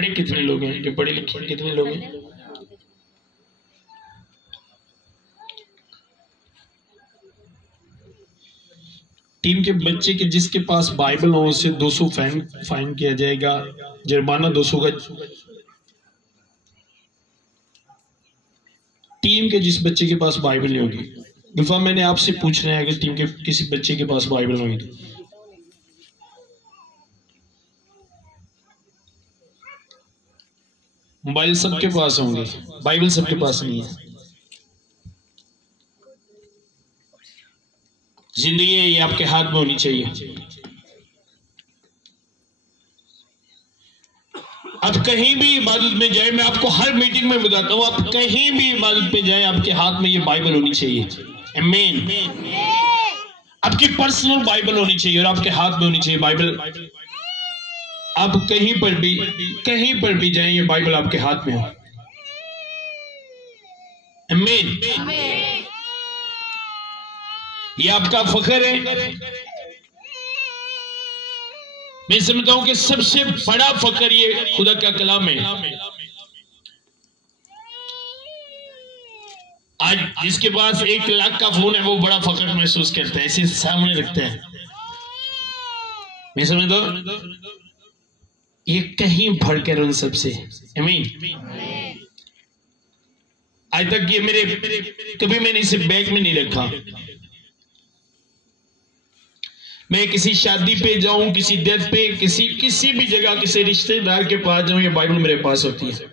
पढ़े कितने लोग हैं, जो पढ़े लिखे कितने लोग हैं? टीम के बच्चे के जिसके पास बाइबल हो उसे 200 फाइन किया जाएगा, जुर्माना 200 का। टीम के जिस बच्चे के पास बाइबल नहीं होगी, गुफा मैंने आपसे पूछना है, अगर टीम के किसी बच्चे के पास बाइबल होगी तो मोबाइल सबके पास होंगे, बाइबल सबके पास नहीं है। जिंदगी है, ये आपके हाथ में होनी चाहिए। आप कहीं भी इबादत में जाए, मैं आपको हर मीटिंग में बताता हूं, आप कहीं भी इबादत में जाए, आपके हाथ में ये बाइबल होनी चाहिए। आमीन। आपकी पर्सनल बाइबल होनी चाहिए और आपके हाथ में होनी चाहिए बाइबल। आप कहीं पर भी जाए, ये बाइबल आपके हाथ में हो। आमीन। ये आपका फख्र है। मैं समझता हूं कि सबसे बड़ा फख्र ये खुदा का कलाम है। आज जिसके पास 1 लाख का फोन है वो बड़ा फख्र महसूस करता है, इसे सामने रखता है। मैं समझता हूं ये कहीं भड़कर उन सबसे। आमीन। आज तक ये मेरे कभी मैंने इसे बैग में नहीं रखा। मैं किसी शादी पे जाऊं, किसी डेथ पे, किसी भी जगह किसी रिश्तेदार के पास जाऊं, ये बाइबल मेरे पास होती है।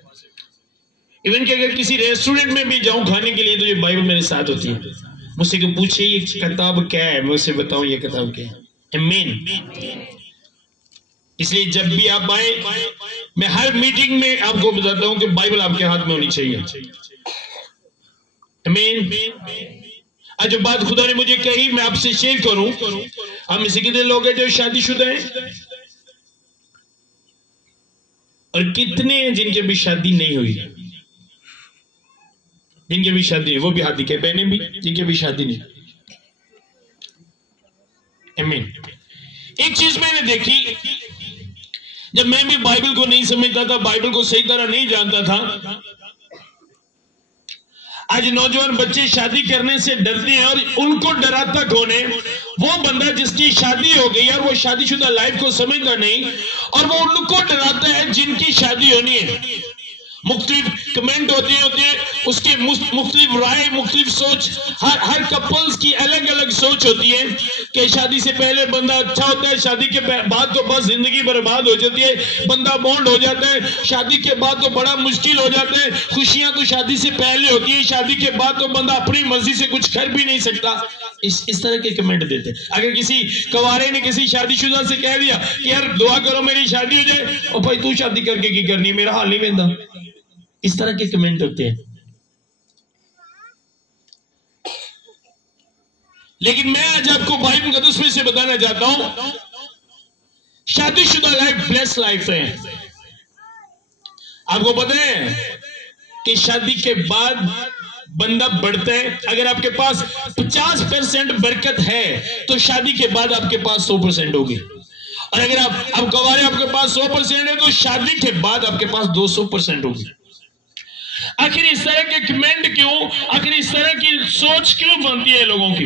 इवन कि अगर किसी रेस्टोरेंट में भी जाऊं खाने के लिए तो ये बाइबल मेरे साथ होती है। मुझसे को पूछे ये किताब क्या है, मैं उसे बताऊं ये किताब क्या है। आमीन। इसलिए जब भी आप आए, मैं हर मीटिंग में आपको बताता हूं कि बाइबल आपके हाथ में होनी चाहिए। आमीन। आज जो बात खुदा ने मुझे कही मैं आपसे शेयर करूं। हम इसे कितने लोग हैं जो शादीशुदा हैं और कितने हैं जिनके भी शादी नहीं हुई, जिनके भी शादी है वो भी हाथ दिखे, बहने भी जिनके भी शादी नहीं। आमीन। एक चीज मैंने देखी, जब मैं भी बाइबल को नहीं समझता था, बाइबल को सही तरह नहीं जानता था, आज नौजवान बच्चे शादी करने से डरते हैं और उनको डराता कौन है? वो बंदा जिसकी शादी हो गई और वो शादीशुदा लाइफ को समझता नहीं, और वो उनको डराता है जिनकी शादी होनी है। मुख्तलिफ कमेंट होते हैं, उसके मुख्तलिफ राय, मुख्तलिफ सोच, हर कपल्स की अलग अलग सोच होती है कि शादी से पहले बंदा अच्छा होता है, शादी के बाद तो बस जिंदगी बर्बाद हो जाती है, बंदा बॉन्ड हो जाता है, शादी के बाद तो बड़ा मुश्किल हो जाता है, खुशियां तो शादी से पहले होती है, शादी के बाद तो बंदा अपनी मर्जी से कुछ कर भी नहीं सकता। इस तरह के कमेंट देते। अगर किसी कवारे ने किसी शादीशुदा से कह दिया कि यार दुआ करो मेरी शादी हो जाए, और भाई तू शादी करके की करनी, मेरा हाल नहीं बेंदा, इस तरह के कमेंट होते हैं। लेकिन मैं आज आपको बाइबल मुकद्दस में से बताना चाहता हूं, शादीशुदा लाइफ ब्लेस लाइफ है। आपको पता है कि शादी के बाद बंदा बढ़ता है। अगर आपके पास 50% बरकत है तो शादी के बाद आपके पास 100% होगी, और अगर आप गवारे आपके पास 100% है तो शादी के बाद आपके पास 200% होगी। आखिर इस तरह के कमेंट क्यों, आखिर इस तरह की सोच क्यों बनती है लोगों की?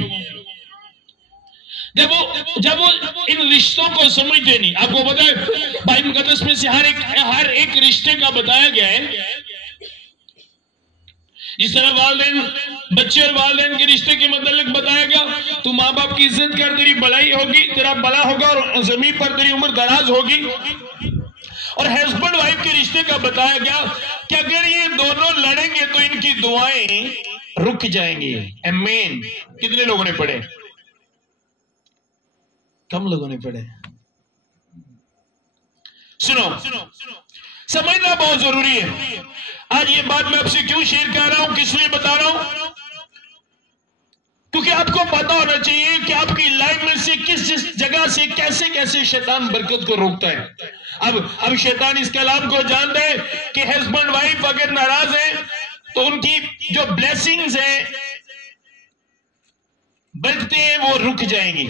जब वो इन रिश्तों को समझते नहीं। आपको पता है बाइबल मुकद्दस में से हर एक रिश्ते का बताया गया है। जिस तरह वालिदैन, बच्चे और वालिदैन के रिश्ते के मतलब बताया गया, तू माँ बाप की इज्जत कर, तेरी भलाई होगी, तेरा भला होगा और जमीन पर तेरी उम्र दराज होगी। और हस्बैंड वाइफ के रिश्ते का बताया गया कि अगर ये दोनों लड़ेंगे तो इनकी दुआएं रुक जाएंगी। आमीन। कितने लोगों ने पढ़े? कम लोगों ने पढ़े। सुनो, समझना बहुत जरूरी है। आज ये बात मैं आपसे क्यों शेयर कर रहा हूं, किस लिए बता रहा हूं? क्योंकि आपको पता होना चाहिए कि आपकी लाइफ में से किस जगह से कैसे कैसे शैतान बरकत को रोकता है। अब शैतान इस कलाम को जानता है कि हस्बैंड वाइफ अगर नाराज है तो उनकी जो ब्लेसिंग्स हैं, बरकतें हैं, वो रुक जाएंगी।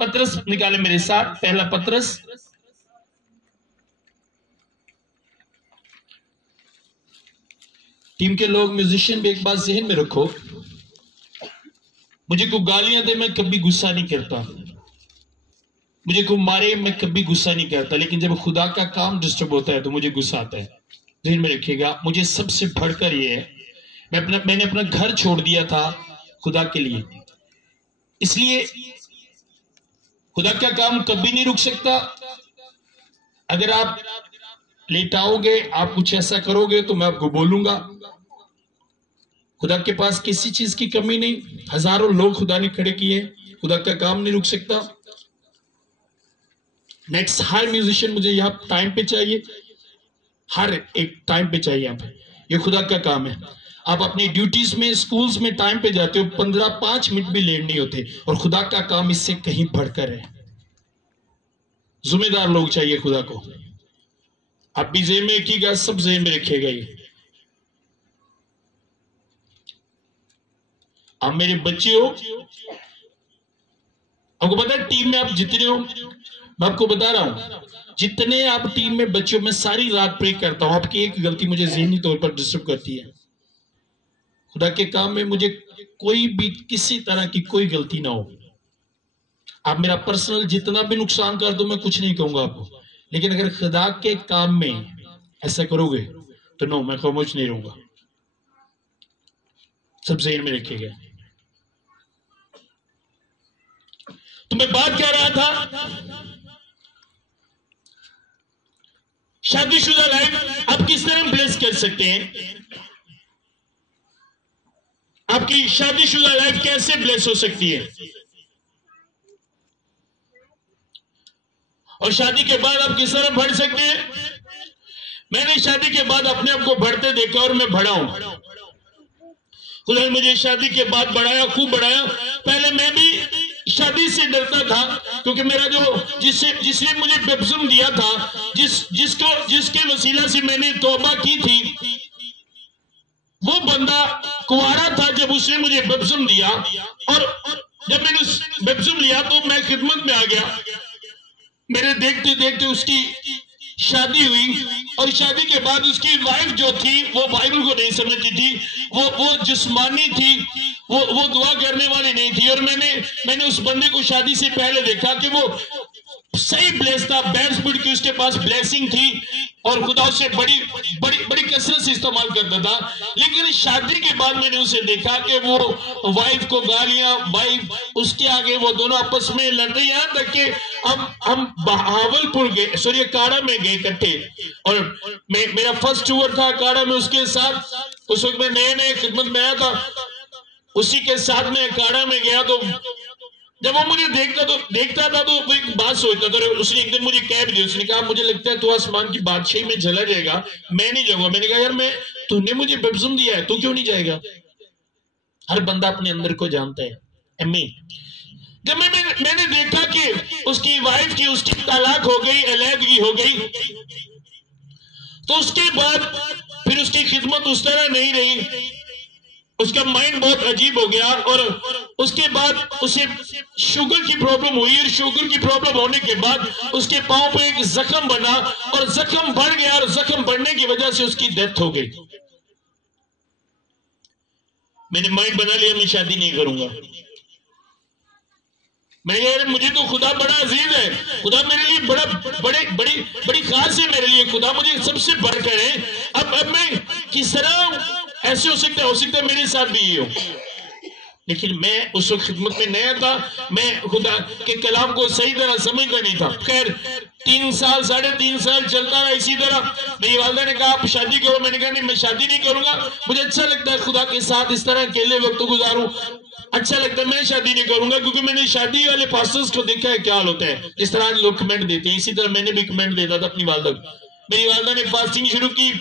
पत्रस निकाले मेरे साथ, पहला पत्रस टीम के लोग, म्यूजिशियन भी एक बात जहन में रखो, मुझे को गालियां दे मैं कभी गुस्सा नहीं करता, मुझे को मारे मैं कभी गुस्सा नहीं करता, लेकिन जब खुदा का काम डिस्टर्ब होता है तो मुझे गुस्सा आता है। ध्यान में रखिएगा, मुझे सबसे बढ़कर ये है, मैंने अपना घर छोड़ दिया था खुदा के लिए, इसलिए खुदा का काम कभी नहीं रुक सकता। अगर आप लेट आओगे, आप कुछ ऐसा करोगे तो मैं आपको बोलूंगा। खुदा के पास किसी चीज की कमी नहीं, हजारों लोग खुदा ने खड़े किए, खुदा का काम नहीं रुक सकता। नेक्स्ट हर म्यूजिशियन मुझे यहाँ टाइम पे चाहिए, हर एक टाइम पे चाहिए। आप, ये खुदा का काम है। आप अपनी ड्यूटीज में, स्कूल्स में टाइम पे जाते हो, 15-5 मिनट भी लेट नहीं होते, और खुदा का काम इससे कहीं बढ़कर है। जिम्मेदार लोग चाहिए खुदा को। आप भी जेब में रखिएगा, सब जेब में रखिएगा। ये आप मेरे बच्चे हो, आपको पता है टीम में आप जितने हो, मैं आपको बता रहा हूं, जितने आप टीम में बच्चे हो, मैं सारी रात प्रे करता हूं। आपकी एक गलती मुझे ज़हनी तौर पर डिस्टर्ब करती है। खुदा के काम में मुझे कोई भी किसी तरह की कोई गलती ना हो। आप मेरा पर्सनल जितना भी नुकसान कर दो, मैं कुछ नहीं कहूंगा आपको, लेकिन अगर खुदा के काम में ऐसा करोगे तो नो, मैं खामोश नहीं रहूंगा। सब ज़हन में रखिएगा। तो मैं बात कर रहा था शादीशुदा लाइफ आप किस तरह ब्लेस कर सकते हैं। आपकी शादीशुदा लाइफ कैसे ब्लेस हो सकती है, और शादी के बाद आप किस तरह बढ़ सकते हैं। मैंने शादी के बाद अपने आप को बढ़ते देखा और मैं बढ़ा हूं। खुदा ने मुझे शादी के बाद बढ़ाया, खूब बढ़ाया। पहले मैं भी शादी से डरता था, क्योंकि मेरा जो जिसने मुझे बपतिस्म दिया था, जिसके वसीला से मैंने तौबा की थी, वो बंदा कुंवारा था जब उसने मुझे बपतिस्म दिया, और जब मैंने बपतिस्म लिया तो मैं खिदमत में आ गया। मेरे देखते देखते उसकी शादी हुई, और शादी के बाद उसकी वाइफ जो थी वो बाइबल को नहीं समझती थी, वो जिस्मानी थी, वो दुआ करने वाली नहीं थी। और मैंने उस बंदे को शादी से पहले देखा कि वो सही ब्लेस था, बैड स्पिरिट की उसके पास ब्लेसिंग थी, और खुदा उसे बड़ी कसरत से इस्तेमाल करता था। लेकिन शादी के बाद मैंने उसे देखा कि वो वाइफ को गालियां, वाइफ उसके आगे, वो दोनों आपस में लड़ रहे। यहां तक कि हम बहावलपुर गए, सॉरी काड़ा में गए इकट्ठे, और मेरा फर्स्ट टूर था काड़ा में उसके साथ। उस वक्त मैं नए खिदमत में आया था, उसी के साथ मैं काड़ा में गया। तो जब वो मुझे देखता था तो वो एक बात सोचता था। उसने एक दिन मुझे कैब दी, उसने कहा मुझे लगता है तू आसमान की बादशाही में चला जाएगा, मैं नहीं जाऊंगा। मैंने कहा यार, तूने मुझे बपतिस्म दिया है, तू क्यों नहीं जाएगा। हर बंदा अपने अंदर को जानता है। अम्मी, जब मैंने देखा कि उसकी वाइफ की उसकी तलाक हो गई, अलहदगी हो गई, तो उसके बाद फिर उसकी खिदमत उस तरह नहीं रही, उसका माइंड बहुत अजीब हो गया। और उसके बाद उसे शुगर की प्रॉब्लम हुई, और शुगर की प्रॉब्लम होने के बाद उसके पांव पे एक जख्म बना, और जख्म बढ़ गया, और जख्म बढ़ने की वजह से उसकी डेथ हो गई। मैंने माइंड बना लिया मैं शादी नहीं करूंगा। मुझे तो खुदा बड़ा अजीज है, खुदा मेरे लिए बड़ी खास है मेरे लिए, खुदा मुझे सबसे बढ़कर है। अब मैं किस तरह ऐसे हो सकता है मेरे साथ भी ये हो। लेकिन मैं उस वक्त खिदमत में नया था, मैं खुदा के कलाम को सही तरह समझता नहीं था। खैर 3 साल 3.5 साल चलता रहा इसी तरह। मेरी वालिदा ने कहा आप शादी करो, मैंने कहा नहीं, मैं शादी नहीं करूंगा, मुझे अच्छा लगता है खुदा के साथ इस तरह अकेले वक्त गुजारूं, अच्छा लगता है, मैं शादी नहीं करूंगा। क्योंकि मैंने शादी वाले पास्टर्स को देखा है क्या हाल होता है, इस तरह लोग कमेंट देते हैं। इसी तरह मैंने भी कमेंट देता था अपनी वालिदा को। मेरी वालिदा ने फास्टिंग शुरू की,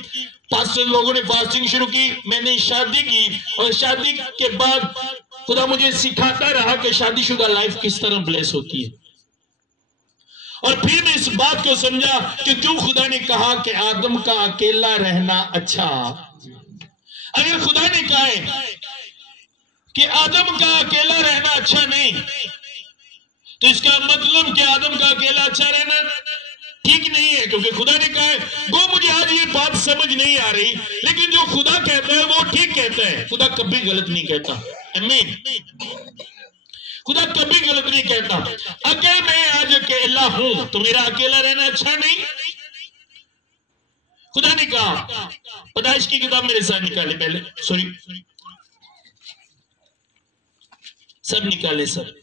पास्टर लोगों ने फास्टिंग शुरू की, मैंने शादी की, और शादी के बाद खुदा मुझे सिखाता रहा कि शादीशुदा लाइफ किस तरह ब्लेस होती है। और फिर मैं इस बात को समझा कि क्यों खुदा ने कहा कि आदम का अकेला रहना अच्छा। अगर खुदा ने कहा है कि आदम का अकेला रहना अच्छा नहीं, तो इसका मतलब कि आदम का अकेला अच्छा रहना ठीक नहीं है। क्योंकि खुदा ने कहा है, गो मुझे आज ये बात समझ नहीं आ रही, लेकिन जो खुदा कहता है वो ठीक कहता है। खुदा कभी गलत नहीं कहता। आमीन। खुदा कभी गलत नहीं कहता। अगर मैं आज अकेला हूं तो मेरा अकेला रहना अच्छा नहीं? खुदा ने कहा, पैदाइश की किताब मेरे साथ निकाले, पहले सॉरी सब निकाले, सब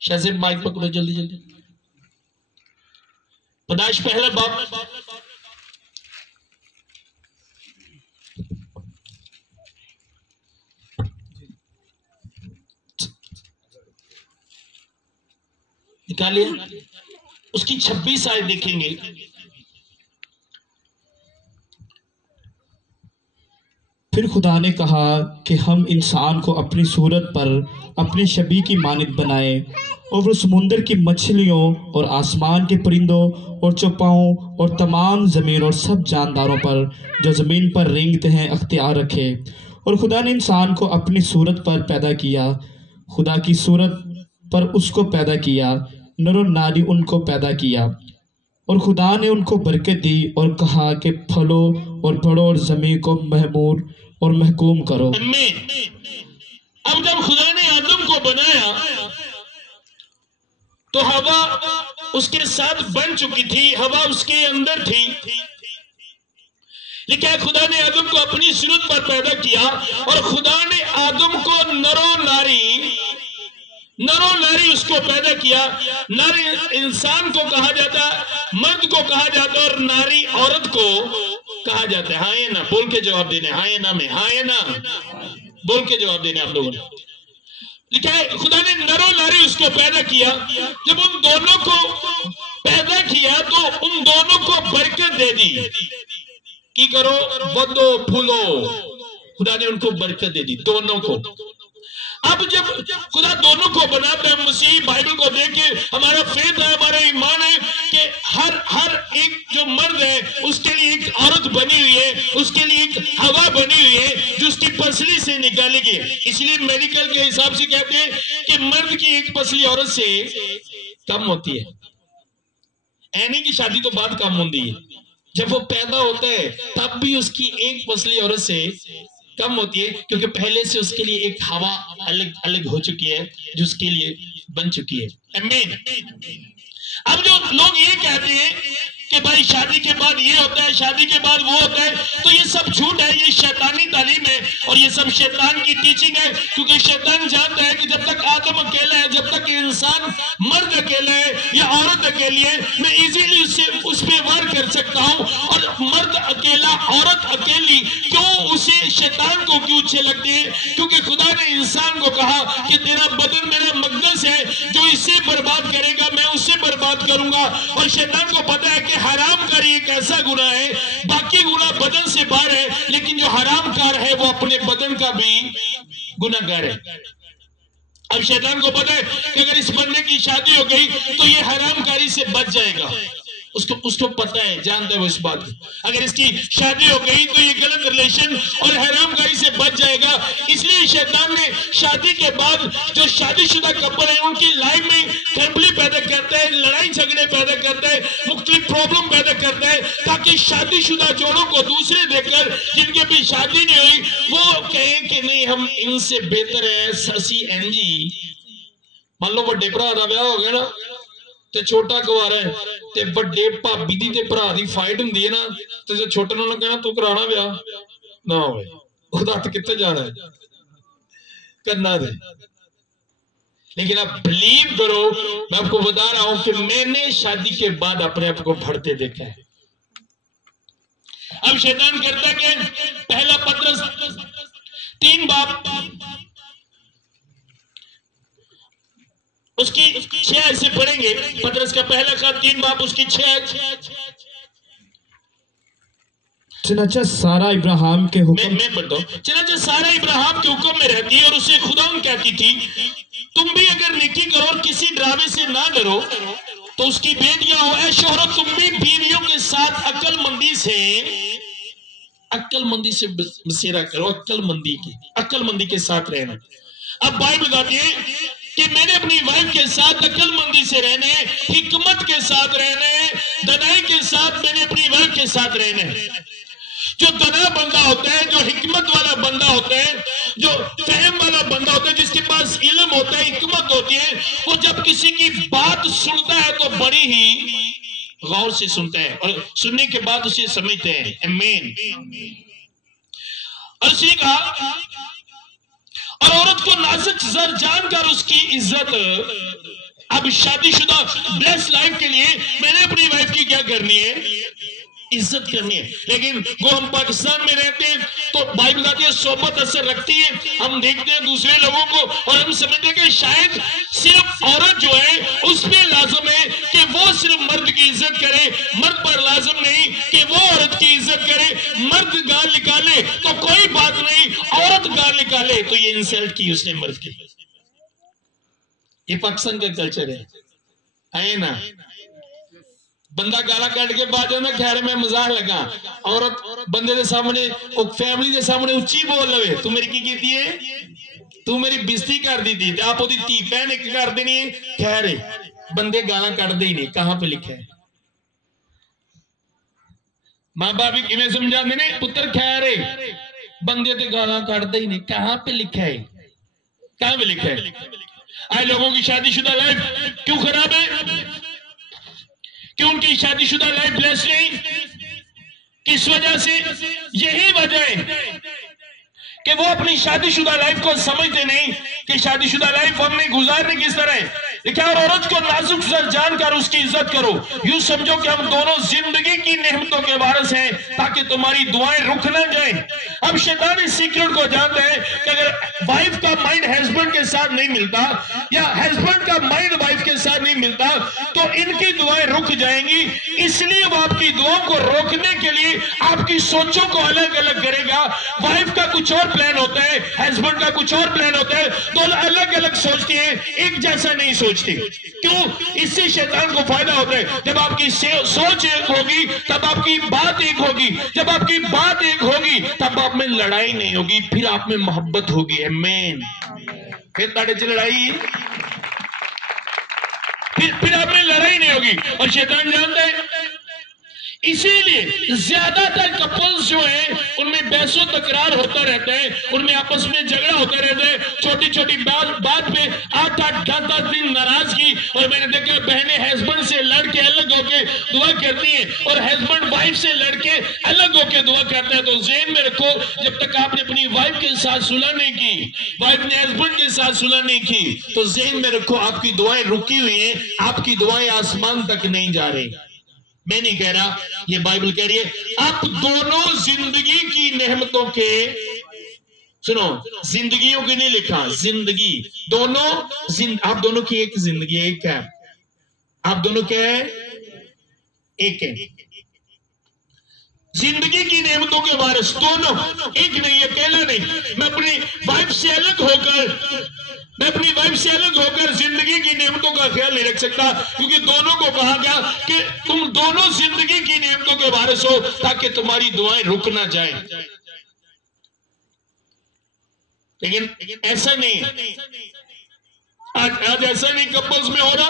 शाजिब माइक पकड़ो जल्दी जल्दी। पैदाइश पहला बाब निकालिए, उसकी 26 आयत देखेंगे। फिर खुदा ने कहा कि हम इंसान को अपनी सूरत पर अपने शबीह की मानद बनाए और वो समुंदर की मछलियों और आसमान के परिंदों और चौपाओं और तमाम ज़मीन और सब जानदारों पर जो ज़मीन पर रेंगते हैं अख्तियार रखे। और खुदा ने इंसान को अपनी सूरत पर पैदा किया, खुदा की सूरत पर उसको पैदा किया, नर और नारी उनको पैदा किया। और खुदा ने उनको बरकत दी और कहा कि फलो और बढ़ो और ज़मीन को महमूर और महकूम करो। अब जब खुदा ने आदम को बनाया तो हवा उसके साथ बन चुकी थी, हवा उसके अंदर थी, लेकिन खुदा ने आदम को अपनी सूरत पर पैदा किया और खुदा ने आदम को नरो नारी उसको पैदा किया। नारी इंसान को कहा जाता, मर्द को कहा जाता और नारी औरत को कहा जाता है। हाँ ये ना बोल के जवाब देने, हाँ ये ना में, हाँ ये ना बोल के जवाब देने आप लोगों ने। लिखा है खुदा ने नरो नारी उसको पैदा किया। जब उन दोनों को पैदा किया तो उन दोनों को बरकत दे दी कि करो बदो फूलो। खुदा ने उनको बरकत दे दी दोनों को। अब जब खुदा दोनों को बनाते हैं, मसीह बाइबल को देख के हमारा फेथ है, हमारा ईमान है कि हर एक जो मर्द है उसके लिए एक औरत बनी हुई है, उसके लिए एक हवा बनी हुई है जो उसकी पसली से निकालेगी। इसलिए मेडिकल के हिसाब से कहते हैं कि मर्द की एक पसली औरत से कम होती है। ऐने की शादी तो बाद कम होती है, जब वो पैदा होता है तब भी उसकी एक पसली औरत से कम होती है, क्योंकि पहले से उसके लिए एक हवा अलग अलग हो चुकी है जो उसके लिए बन चुकी है। आमीन। अब जो लोग ये कहते हैं कि भाई शादी के बाद ये होता है, शादी के बाद वो होता है, तो ये सब झूठ है, ये शैतानी तालीम है और ये सब शैतान की टीचिंग है। क्योंकि शैतान जानता है कि जब तक आदम अकेला है, जब तक इंसान मर्द अकेला है या औरत अकेली है, मैं इजीली उस पर वार कर सकता हूं। और मर्द अकेला औरत अकेली क्यों, उसे शैतान को क्यों अच्छे लगते हैं? क्योंकि खुदा ने इंसान को कहा कि तेरा बदन मेरा मकदस है, जो इसे बर्बाद करेगा मैं उसे बर्बाद करूंगा। और शैतान को पता है कि हराम कारी एक ऐसा गुनाह है, बाकी गुनाह बदन से बाहर है, लेकिन जो हराम कार है वो अपने बदन का भी गुनाहगार है। अब शैतान को पता है कि अगर इस बंदे की शादी हो गई तो ये हराम कारी से बच जाएगा। उसको पता है, जानता है वो इस बात को। अगर इसकी शादी हो गई तो ये गलत रिलेशन और हरामकारी से बच जाएगा। इसलिए शैतान ने शादी के बाद जो शादीशुदा कपल है उनकी लाइफ में फैमिली पैदा करता है, लड़ाई झगड़े पैदा करता है, मुख्तलिफ प्रॉब्लम पैदा करता है, ताकि शादीशुदा जोड़ों को दूसरे देखकर जिनके भी शादी नहीं हुई वो कहें कि नहीं हम इनसे बेहतर है। ससी एनजी मान लो बड़े भरा का ब्याह हो गया ना ते छोटा कुआरा है ते बड़े भाभी दी ते भरा दी फाइट हुंदी है ना, ते जो छोटे नूं कहना तू कराना ब्याह ना होवे, ओहदा हत्थ कित्थे जाना है करना दे। लेकिन आप बिलीव करो, मैं आपको बता रहा हूं कि मैंने शादी के बाद अपने आप को भरते देखा है। अब शैतान करता है कि पहला पत्रस 3 बाब उसकी 6 से पढ़ेंगे। पत्रस का पहला खत 3 बाब उसकी 6। चनाचा सारा इब्राहिम के हुक्म मैं पढ़ता हूं। चनाचा सारा इब्राहिम के हुक्म में रहती है और उसे खुदा कहती थी तुम भी अगर नेकी करो और किसी ड्रामे से ना डरो तो उसकी बेटियां हो। ऐ शोहरत तुम भी बीवियों के साथ अक्लमंदी से बसेरा करो, अक्लमंदी के साथ रहना। अब बाइबल बताती है कि मैंने अपनी वाइफ के साथ अक्लमंदी से रहने, हिकमत के साथ रहने, दनाई के साथ मैंने अपनी वाइफ के साथ रहने। जो दना बंदा होता है, जो हिकमत वाला बंदा होता है, जो फहम वाला बंदा होता है, जिसके पास इल्म होता है, हिकमत होती है, वो जब किसी की बात सुनता है तो बड़ी ही गौर से सुनता है और सुनने के बाद उसे समझते हैं। आमीन। और उसने कहा, और औरत को नाजुक जर जानकर उसकी इज्जत। अब शादीशुदा ब्लेस लाइफ के लिए मैंने अपनी वाइफ की क्या करनी है? इज्जत करनी है। लेकिन वो हम पाकिस्तान में रहते हैं तो बाइबल बताती है सोबत असर रखती है। हम देखते हैं दूसरे लोगों को और हम समझते हैं कि शायद सिर्फ औरत जो है उस पे लाजम है कि वो सिर्फ मर्द की इज्जत करे, मर्द पर लाजम नहीं कि वो औरत की इज्जत करे। मर्द गाल निकाले तो कोई बात नहीं, औरत गाल निकाले तो ये इंसल्ट की उसने मर्द की। ये पाकिस्तान का कल्चर है ना। बंदा गाला कट के बाद ना खैर मैं मजाक लगा, औरत बंदे के सामने फैमिली के सामने उच्ची बोल लवे, तू मेरी की कीती है, तू मेरी बेइज्जती कर दी थी, आप ओदी धी भैन एक कर देनी है। खैर है बंदे गाला कटदे ही नहीं। कहां पे लिखा है? मां बाप भी किवें समझाते ने, पुत्र खैर है बंदे ते गाला कटदे ही नहीं। कहां पे लिखा है? कहां पे लिखा है? आज लोगों की शादीशुदा लाइफ क्यों खराब है? क्यों उनकी शादीशुदा लाइफ ब्लेस्ड नहीं? किस वजह से? यही वजह है कि वो अपनी शादीशुदा लाइफ को समझते नहीं कि शादीशुदा लाइफ हमने गुजारनी किस तरह है। देखिए, और औरत को नाजुक जर जानकर उसकी इज्जत करो। यूं समझो कि हम दोनों जिंदगी की नेमतों के वारिस हैं ताकि तुम्हारी दुआएं रुक न जाएं। अब शैतान इस सीक्रेट को जानता है कि अगर वाइफ का माइंड हस्बैंड के साथ नहीं मिलता या हस्बैंड का माइंड वाइफ के साथ नहीं मिलता तो इनकी दुआएं रुक जाएंगी। इसलिए वो आपकी दुआओं को रोकने के लिए आपकी सोचों को अलग अलग करेगा। वाइफ का कुछ और प्लान होता है, हस्बैंड का कुछ और प्लान होता है, दोनों अलग अलग सोचते हैं, एक जैसा नहीं सोचते। क्यों? इससे शैतान को फायदा होता है। जब आपकी सोच एक होगी तब आपकी बात एक होगी, जब आपकी बात एक होगी तब आप में लड़ाई नहीं होगी, फिर आप में मोहब्बत होगी। आमीन। फिर ताड़े च लड़ाई, फिर आप में लड़ाई नहीं होगी। और शैतान जानता है, इसीलिए ज्यादातर कपल्स जो है उनमें बहसो तकरार होता रहता है, उनमें आपस में झगड़ा होता रहता है। छोटी छोटी बात पे 8-8 10-10 दिन नाराजगी। और मैंने देखा बहनें हस्बैंड से लड़के अलग होके दुआ करती हैं और हस्बैंड वाइफ से लड़के अलग होके दुआ करता है। तो ज़हन में रखो, जब तक आपने अपनी वाइफ के साथ सुलह नहीं की, वाइफ ने हस्बैंड के साथ सुलह नहीं की, तो ज़हन में रखो आपकी दुआएं रुकी हुई हैं, आपकी दुआएं आसमान तक नहीं जा रही। मैं नहीं कह रहा, ये बाइबल कह रही है। आप दोनों जिंदगी की नेमतों के, सुनो, जिंदगियों की नहीं लिखा, जिंदगी दोनों, आप दोनों की एक जिंदगी, एक है, आप दोनों क्या है? एक है। जिंदगी की नेमतों के वारिस दोनों, एक नहीं, अकेला नहीं। मैं अपनी वाइफ से अलग होकर जिंदगी की नेमतों का ख्याल नहीं रख सकता, क्योंकि दोनों को कहा गया कि तुम दोनों जिंदगी की नेमतों के वारिस हो ताकि तुम्हारी दुआएं रुक ना जाएं। लेकिन ऐसा नहीं है, आज ऐसा नहीं कपल्स में हो रहा।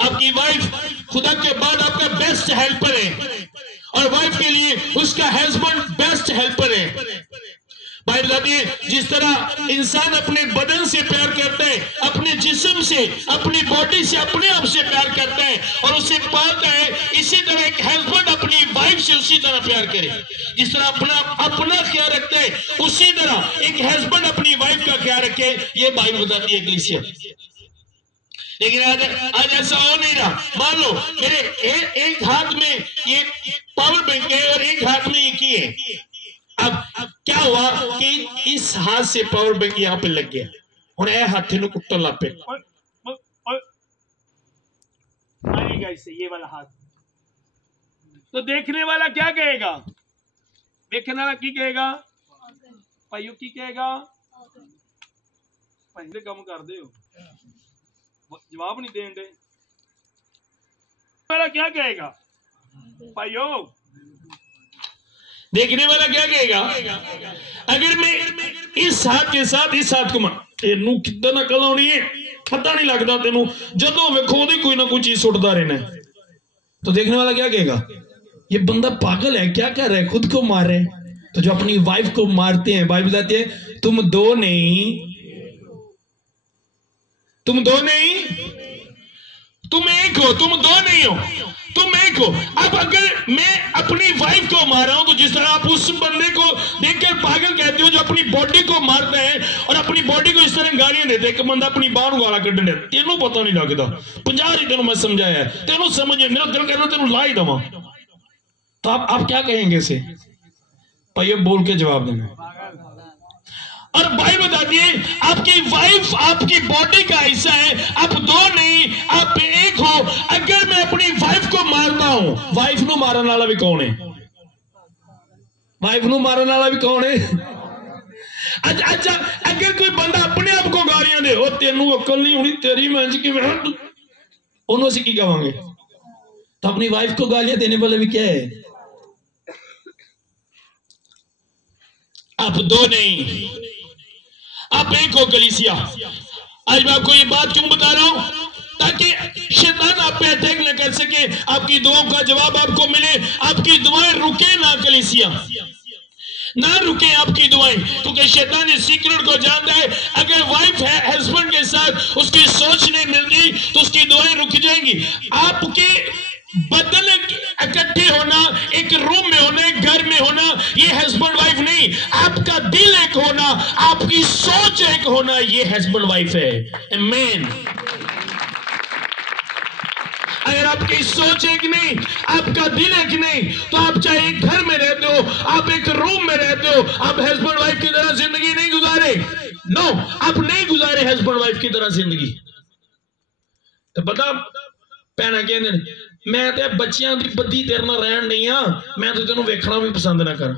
आपकी वाइफ खुदा के बाद आपका बेस्ट हेल्पर है और वाइफ के लिए उसका हस्बैंड बेस्ट हेल्पर है। बाइबल बताती है, जिस तरह इंसान अपने बदन से प्यार करता है, अपने जिस्म से, अपनी बॉडी से, अपने आप से प्यार करता है और उसे पालता है, इसी तरह एक हस्बैंड अपनी वाइफ से उसी तरह प्यार करे। जिस तरह अपना ख्याल रखता है, उसी तरह एक हस्बैंड अपनी वाइफ का ख्याल रखे। ये बाइबल बताती है कलीसिया। लेकिन आज ऐसा हो नहीं रहा। मान लो मेरे एक हाथ में ये पावर बैंक है और एक हाथ में एक ही है। अब क्या हुआ कि इस हाथ से पावर बैंक यहां पे लग गया और यह हाथी नु कुत्ता लापे आएगा इससे ये वाला हाथ। तो देखने वाला क्या कहेगा? देखने वाला की कहेगा? भाइयों की कहेगा? पहले कम कर दे, जवाब नहीं देंगे। वाला क्या कहेगा? भाइयों, देखने वाला क्या कहेगा? अगर मैं इस हाथ के साथ इस हाथ को तेनू किद्दां अकल आउणी है, पता नहीं लगता तेनू, जदों वेखो ओदी कोई ना कोई चीज सुटता रहना। तो देखने वाला क्या कहेगा, ये बंदा पागल है, क्या कर रहा है, खुद को मार रहे हैं। तो जो अपनी वाइफ को मारते हैं, बाइबल बताती है तुम दो नहीं, तुम दो नहीं, तुम एक हो, तुम दो नहीं हो, तुम एक हो। अब अगर मैं अपनी वाइफ को मार रहा हूं तो जिस तरह आप उस बंदे को देखकर पागल कहते हो जो अपनी बॉडी को मारता है और अपनी बॉडी को इस तरह गालियां देते हैं कि बंदा अपनी बाहर गाला कढ़ने, तेनों पता नहीं लगता। 50 तेनों मैं समझाया, तेनों समझ, मेरा दिल कहना तेनों ला ही दवा। तो आप क्या कहेंगे इसे? भाई बोल के जवाब देना। और भाई बताती है आपकी वाइफ आपकी बॉडी का हिस्सा है, आप दो नहीं, आप एक हो। अगर मैं अपनी वाइफ को मारता हूं, वाइफ को मारने वाला भी कौन है? वाइफ को मारने वाला भी कौन है? अच्छा अगर कोई बंदा अपने आप को गालियां दे, ओ तेनू अकल नहीं होनी तेरी मंज की, ओनू असीं की कहांगे? तो अपनी वाइफ को गालियां देने वाले भी क्या है? आप दो नहीं, आप एक हो कलीसिया। आज मैं आपको ये बात क्यों बता रहा हूं? ताकि शैतान आप पे अटैक न कर सके, आपकी दुआओं का जवाब आपको मिले, आपकी दुआएं रुके ना कलीसिया, ना रुके आपकी दुआएं, क्योंकि शैतान इस सीक्रेट को जानता है। अगर वाइफ है हस्बैंड के साथ उसकी सोच नहीं मिलती तो उसकी दुआएं रुक जाएंगी। आपके बदल इकट्ठे होना, एक रूम में होना, एक घर में होना, ये हस्बैंड वाइफ नहीं। आपका दिल एक होना, आपकी सोच एक होना, ये हस्बैंड वाइफ है। आमीन। अगर आपकी सोच एक नहीं, आपका दिल एक नहीं, तो आप चाहे एक घर में रहते हो, आप एक रूम में रहते हो, आप हस्बैंड वाइफ की तरह जिंदगी नहीं गुजारे। नो, आप नहीं गुजारे हस्बैंड वाइफ की तरह जिंदगी। तो पता भैन कहते मैं तो बच्चियां की बद्दी तेरे नाल रहन नहीं हाँ, मैं तो तेनों वेखना भी पसंद ना करा,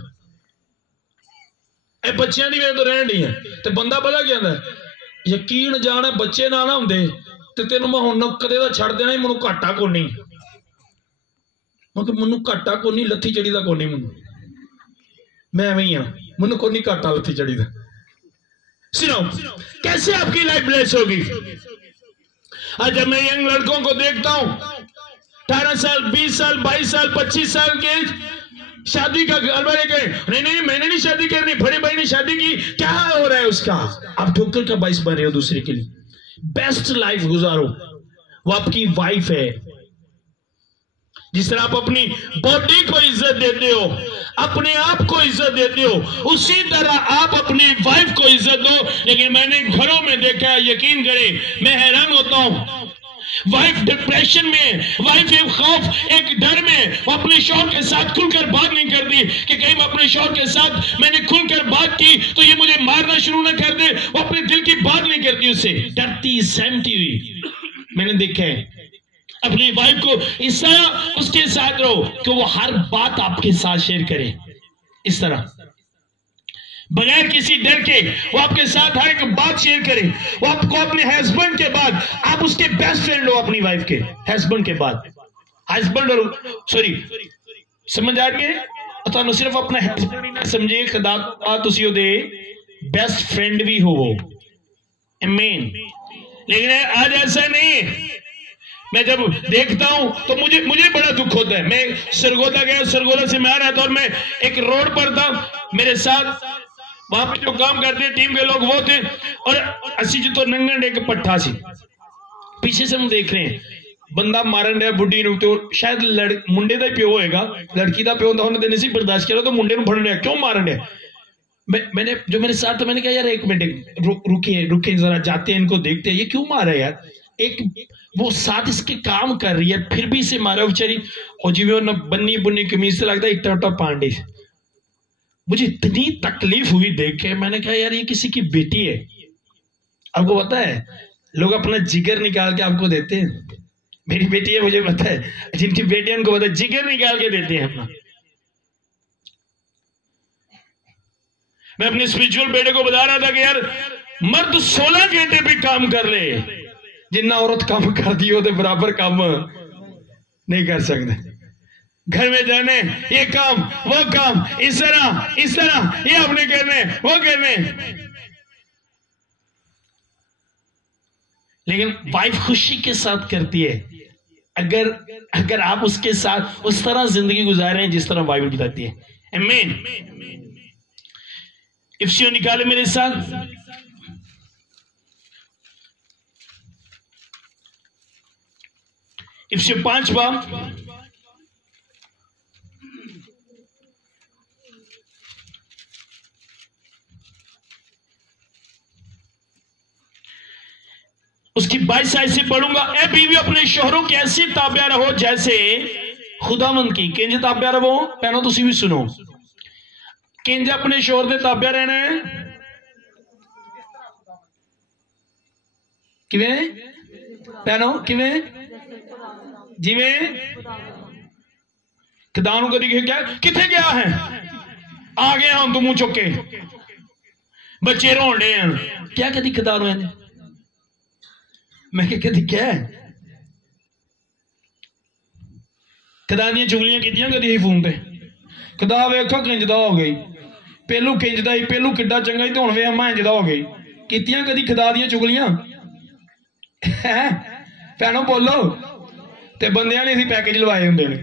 बच्चियां की वजह तो रहन नहीं है। तो बंदा पता क्या है, यकीन जाना बच्चे ना ना होंदे ते तेनों मैं हुण कदे दा छड़ देना, मैनूं घाटा कोई नहीं, मैनूं घाटा कोई नहीं, लत्थी चढ़ी दा कोई नहीं, मैं एवें ही हाँ, मैनूं कोई नहीं घाटा लत्थी चढ़ी दा। सुनो कैसे आपकी लाइफ ब्लेस होगी। आज जब मैं यंग लड़कों को देखता हूं 18 साल 20 साल 22 साल 25 साल के शादी का, घर वाले कहे नहीं मैंने नहीं शादी करनी, बड़े भाई ने शादी की, क्या हो रहा है उसका? आप ठोकर का बाइस बन रहे हो दूसरे के लिए। बेस्ट लाइफ गुजारो, वो आपकी वाइफ है। जिस तरह आप अपनी बॉडी को इज्जत देते हो, अपने आप को इज्जत देते हो, उसी तरह आप अपनी वाइफ को इज्जत दो। लेकिन मैंने घरों में देखा है, यकीन करें मैं हैरान होता हूं, वाइफ डिप्रेशन में, वाइफ एक खौफ एक डर में, वो अपने शौहर के साथ खुलकर बात नहीं करती कि कहीं मैं अपने शौहर के साथ मैंने खुलकर बात की तो ये मुझे मारना शुरू ना कर दे। वो अपने दिल की बात नहीं करती, उससे डरती सहमती हुई। मैंने देखा है अपनी वाइफ को इस तरह उसके साथ रहो कि वो हर बात आपके साथ शेयर करे, इस तरह बगैर किसी डर के वो आपके साथ हर एक बात शेयर करे। वो आपको अपने हस्बैंड के बाद आप उसके बेस्ट फ्रेंड हो, अपनी वाइफ के हस्बैंड के बाद हस्बैंड और सॉरी समझ आ गए तो सिर्फ अपना हस्बैंड ही ना समझे, खुदा तुसी ओदे बेस्ट फ्रेंड भी हो। आमीन। लेकिन आज ऐसा नहीं है। मैं जब देखता हूं तो मुझे बड़ा दुख होता है। मैं सरगोदा गया, सरगोदा से मैं आ रहा था और मैं एक रोड पर था, मेरे साथ वहां पे जो काम करते टीम के लोग वो थे और असी जो नंगन एक पट्ठा सी, पीछे से हम देख रहे हैं बंदा मारन रहा बुढ़ी नूं, तो शायद मुंडे का प्यो होएगा, लड़की का प्यो होंदा उन्हें नहीं सी बर्दाश्त किया, तो मुंडे नूं फड़न रहा, क्यों मारन रहा? मैंने जो मेरे साथ तो मैंने कहा यार एक मिनट रुके जरा, जाते हैं इनको देखते हैं ये क्यों मारा यार। एक वो साथ इसके काम कर रही है फिर भी इसे मारा बेचारी, और जिवे न बन्नी बुन्नी कमीज से लगता है इट्टा उट्टा पांडे। मुझे इतनी तकलीफ हुई देख के, मैंने कहा यार ये किसी की बेटी है। आपको पता है लोग अपना जिगर निकाल के आपको देते हैं, मेरी बेटी है मुझे पता है, जिनकी बेटी है उनको पता है जिगर निकाल के देते हैं अपना। मैं अपने स्पिरिचुअल बेटे को बता रहा था कि यार मर्द 16 घंटे भी काम कर ले, जिन्ना औरत काम कर दी होते बराबर काम नहीं कर सकते। घर में जाने ये काम वो काम, इस तरह ये अपने करने वो करने। लेकिन वाइफ खुशी के साथ करती है अगर आप उसके साथ उस तरह जिंदगी गुजारे जिस तरह बाइबल बताती है। आमीन। इफ्सियों निकाले मेरे साथ। इफ्सियों 5 बाब उसकी 22 आयत से पढ़ूंगा। ए बीवी अपने शोहरों के ऐसी ताबिया रहो जैसे खुदावंद की। किंज ताबिया रहो भैनों, तुसी भी सुनो। किंज अपने शोहर दे ताबिया रहना है। किवें भैनों, किवें जिवें खुदा नूं कदी क्या किथे गया है, आ गया हम, तू मुंह चुक के बच्चे रोन डे हैं क्या कदी खुदा नूं? मैं कदी क्या खुदा दी चुगलियां कीतियां कदी फोन पे? खुदा वेखो किंजदा हो गई, पहलू किंजदा ही, पहलू किड्डा चंगा ही, तो हुण वे अम्मा इंजदा हो गई। कीतियां कदी खुदा दी चुगलियां? भैनों बोलो। ते बंदियां ने पैकेज लवाए हुंदे ने।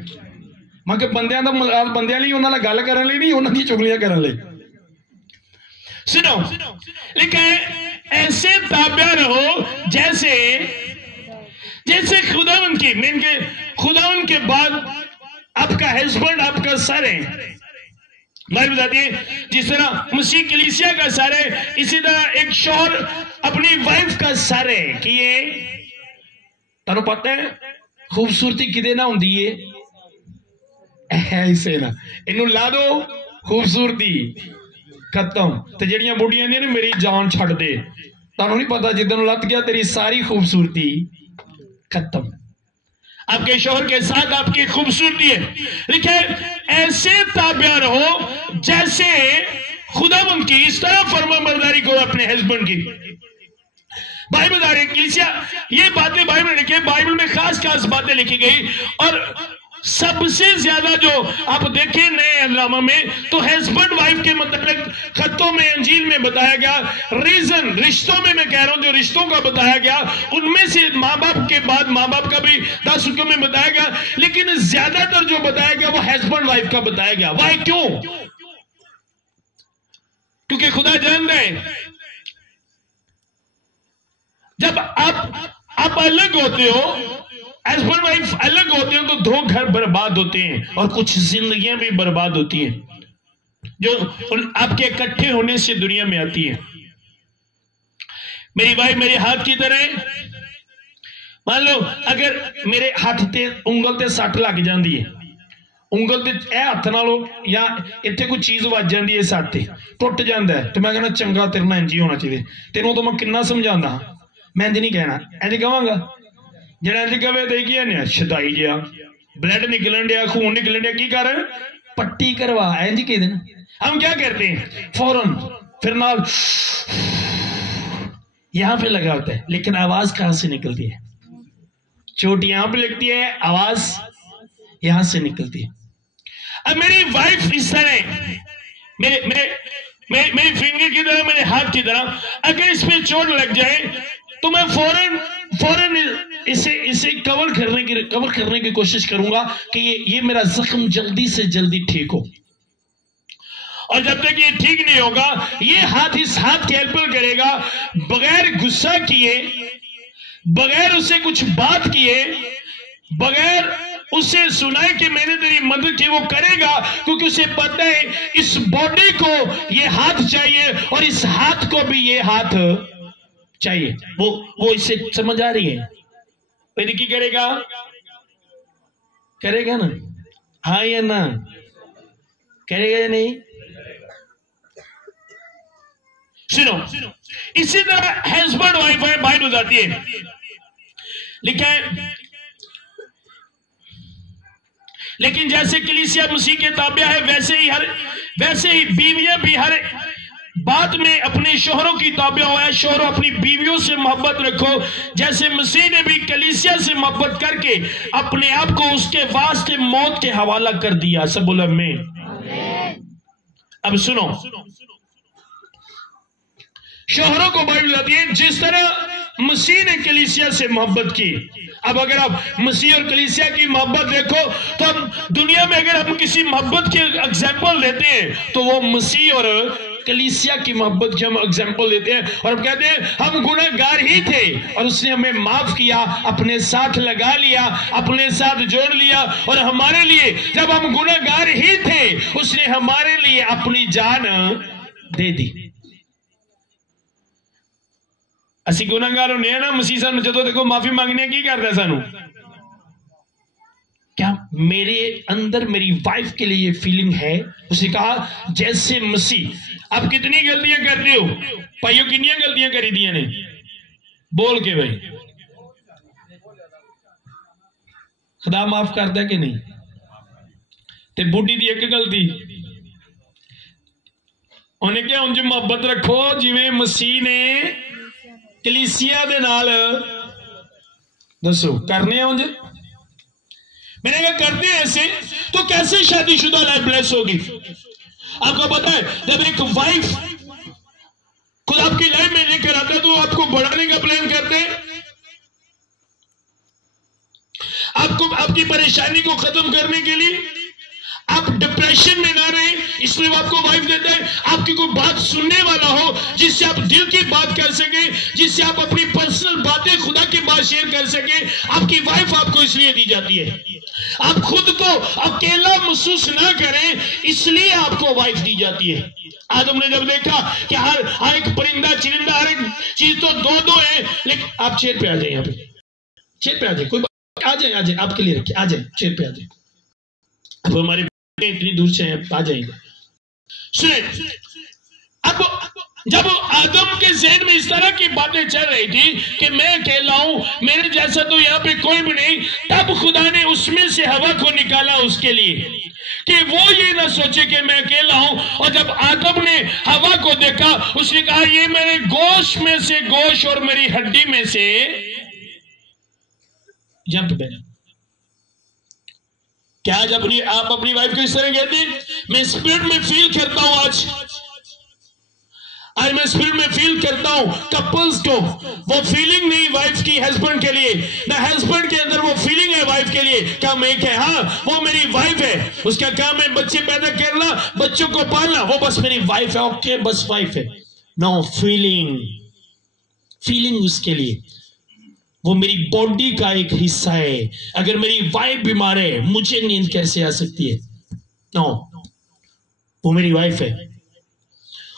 मैं कि बंदियां दा बंदियां लई उन्हां नाल गल करन लई नहीं, उन्हां दी चुगलियां करन लई। सुनो, लेकिन ऐसे ताबिया रहो जैसे जैसे खुदावंद की। मीन के खुदावंद के बाद आपका हस्बैंड आपका सर है। बाइबल बताती है जिस तरह मसीह कलीसिया का सर है, इसी तरह एक शौहर अपनी वाइफ का सर है। कि ये तुहानू पता है खूबसूरती किदे ना हुंदी है? ऐसे ना इनू ला दो खूबसूरती खत्म। तो जड़ियां बुढ़ियां ने मेरी जान छड़ दे, तुहानू नहीं पता जिदन लत गया तेरी सारी खूबसूरती खत्म। आपके शोहर के साथ आपकी खूबसूरती है। लेकिन ऐसे ताबिया रहो जैसे खुदावंद की। इस तरह फरमाबरदारी करो अपने हस्बैंड की। बाइबल आ रही कलीसिया, ये बातें बाइबल लिखी है, बाइबल में खास खास बातें लिखी गई। और सबसे ज्यादा जो आप देखें नए अहदनामा में, तो हस्बैंड वाइफ के मतलब खतों में, अंजील में बताया गया। रीजन रिश्तों में मैं कह रहा हूं, जो रिश्तों का बताया गया उनमें से माँ बाप के बाद माँ बाप का भी 10 हुक्म में बताया गया, लेकिन ज्यादातर जो बताया गया वो हस्बैंड वाइफ का बताया गया। वाई क्यों? क्योंकि खुदा जानता है जब आप अलग होते हो, हस्बैंड वाइफ अलग होते हैं, तो 2 घर बर्बाद होते हैं और कुछ जिंदगियां भी बर्बाद होती हैं जो आपके इकट्ठे होने से दुनिया में आती है। मेरी वाइफ मेरे हाथ की तरह है। मान लो अगर मेरे हाथ ते उंगल ते सट लग जाती है, उंगल ते हाथ नालों या इत्थे कोई चीज वज जाती है, सट ते टुट जाता है, तो मैं कहना चंगा तेरे नाल इंज ही होना चाहिए। तेनों तो मैं कितना समझाना, मैं इंज नहीं कहना, इंज कहवांगा। जरा इंज कहे तो की है शदाई जिहा, ब्लड निकलन दिया, खून निकलन दिया, की कर पट्टी करवा, इंज कह देना। हम क्या करते हैं फौरन फिर नाल यहां पे लगा होता है, लेकिन आवाज कहां से निकलती है? चोट यहां पे लगती है, आवाज यहां से निकलती है। अब मेरी वाइफ इस तरह मेरी फिंगर की तरह, मेरे हाथ की तरह, अगर इस पे चोट लग जाए तो मैं फौरन इसे कवर करने की कोशिश करूंगा कि ये मेरा जख्म जल्दी से जल्दी ठीक हो। और जब तक ये ठीक नहीं होगा, ये हाथ इस हाथ की हेल्प करेगा, बगैर गुस्सा किए, बगैर उसे कुछ बात किए, बगैर उसे सुनाए कि मैंने तेरी मदद की, वो करेगा, क्योंकि उसे पता है इस बॉडी को ये हाथ चाहिए और इस हाथ को भी ये हाथ चाहिए। वो इसे समझ आ रही है। फिर की करेगा ना? हाँ या ना? करेगा या नहीं? सुनो, इसी तरह हस्बैंड वाइफ है, बाइबल बताती है, लेकिन जैसे कलीसिया मसीह के ताबिया है, वैसे ही बीवियां भी हर बात में अपने शोहरों की ताबिया हुआ। शोहरों अपनी बीवियों से मोहब्बत रखो, जैसे मसीह ने भी कलीसिया से मोहब्बत करके अपने आप को उसके वास्ते मौत के हवाला कर दिया। सब बोलो आमीन। अब सुनो, शोहरों को बाइबल बताती है जिस तरह मसीह ने कलीसिया से मोहब्बत की। अब अगर आप मसीह और कलीसिया की मोहब्बत देखो तो हम दुनिया में अगर हम किसी मोहब्बत के एग्जाम्पल देते हैं तो वो मसीह और कलीसिया की मोहब्बत की हम एग्जाम्पल देते हैं और हम कहते हैं हम गुनहगार ही थे और उसने हमें माफ किया, अपने साथ लगा लिया, अपने साथ जोड़ लिया और हमारे लिए जब हम गुनहगार ही थे उसने हमारे लिए अपनी जान दे दी। ਅਸੀਂ गुनहगार होने ना मसीह सानू जो देखो माफी मांगने की करता सानू क्या मेरे अंदर मेरी वाइफ के लिए ये फीलिंग है। उसने कहा जैसे मसीह आप कितनी गलतियां करते हो भाइयों, कितनी गलतियां करी दिया ने बोल के भाई, खुदा माफ करता कि नहीं। ते बुढ़ी दी एक गलती उन्हें क्या उनसे मोहब्बत रखो जिवें मसीह ने कलीसिया दे नाल दसो करने उंज मैंने कहा करते हैं ऐसे तो कैसे शादीशुदा लाइफ ब्लेस होगी। आपको पता है जब एक वाइफ खुद आपकी लाइफ में लेकर आता है तो आपको बढ़ाने का प्लान करते हैं, आपको आपकी परेशानी को खत्म करने के लिए, आप डिप्रेशन में ना रहे इसलिए वो आपको वाइफ देता है। आपकी कोई बात सुनने वाला हो जिससे आप दिल की बात कर सके, जिससे आप अपनी पर्सनल बातें खुदा के पास शेयर कर सके, आपकी वाइफ आपको इसलिए दी जाती है। आप खुद को अकेला महसूस ना करें इसलिए आपको वाइफ दी जाती है। आदम ने जब देखा कि हर एक परिंदा चिरिंदा हर एक चीज तो दो दो है, लेकिन आप चेयर पे आ जाए, यहाँ पे चेयर पे आ जाए, कोई आ जाए आपके लिए रखिए, आ जाए चेयर पे आ जाए। अब हमारे इतनी दूर से आ जाएंगे। सुने, अब जब आदम के ज़हन में इस तरह की बातें चल रही थी कि मैं अकेला हूं, मेरे जैसा तो यहाँ पे कोई भी नहीं, तब खुदा ने उसमें से हवा को निकाला उसके लिए कि वो ये ना सोचे कि मैं अकेला हूं। और जब आदम ने हवा को देखा उसने कहा ये मेरे गोश्त में से गोश्त और मेरी हड्डी में से जंप बना। क्या आज आप अपनी वाइफ को इस तरह कहते हैं मैं स्पिरिट में फील करता हूं, आज मैं स्पिरिट में फील करता हूं कपल्स को वो फीलिंग नहीं वाइफ की हस्बैंड के लिए, ना हस्बैंड के अंदर वो फीलिंग है वाइफ के लिए। काम एक है, हाँ वो मेरी वाइफ है, उसका काम है बच्चे पैदा करना, बच्चों को पालना, वो बस मेरी वाइफ है, ओके बस वाइफ है। नो फीलिंग उसके लिए वो मेरी बॉडी का एक हिस्सा है। अगर मेरी वाइफ बीमार है मुझे नींद कैसे आ सकती है? नो, वो मेरी वाइफ है,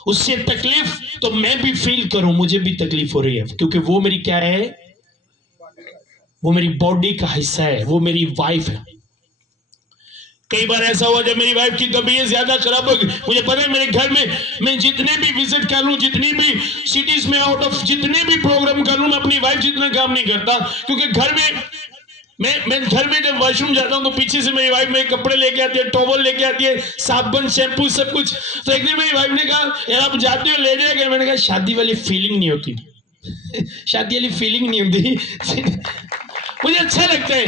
उससे तकलीफ तो मैं भी फील करूं, मुझे भी तकलीफ हो रही है क्योंकि वो मेरी क्या है, वो मेरी बॉडी का हिस्सा है, वो मेरी वाइफ है। कई बार ऐसा हुआ जब मेरी वाइफ की तबीयत ज्यादा खराब हो गई, मुझे पता है मेरे घर में मैं जितने भी विजिट कर लूं, जितनी भी सिटीज में आउट ऑफ जितने भी प्रोग्राम कर लूं, मैं अपनी वाइफ जितना काम नहीं करता क्योंकि घर में मैं घर में जब वॉशरूम जाता हूं तो पीछे से मेरी वाइफ मेरे कपड़े लेके आती है, टॉवल लेके आती है, साबुन शैम्पू सब कुछ। तो एक दिन मेरी वाइफ ने कहा यार आप जाते हो ले जाएगा। मैंने कहा शादी वाली फीलिंग नहीं होती शादी वाली फीलिंग नहीं होती मुझे अच्छा लगता है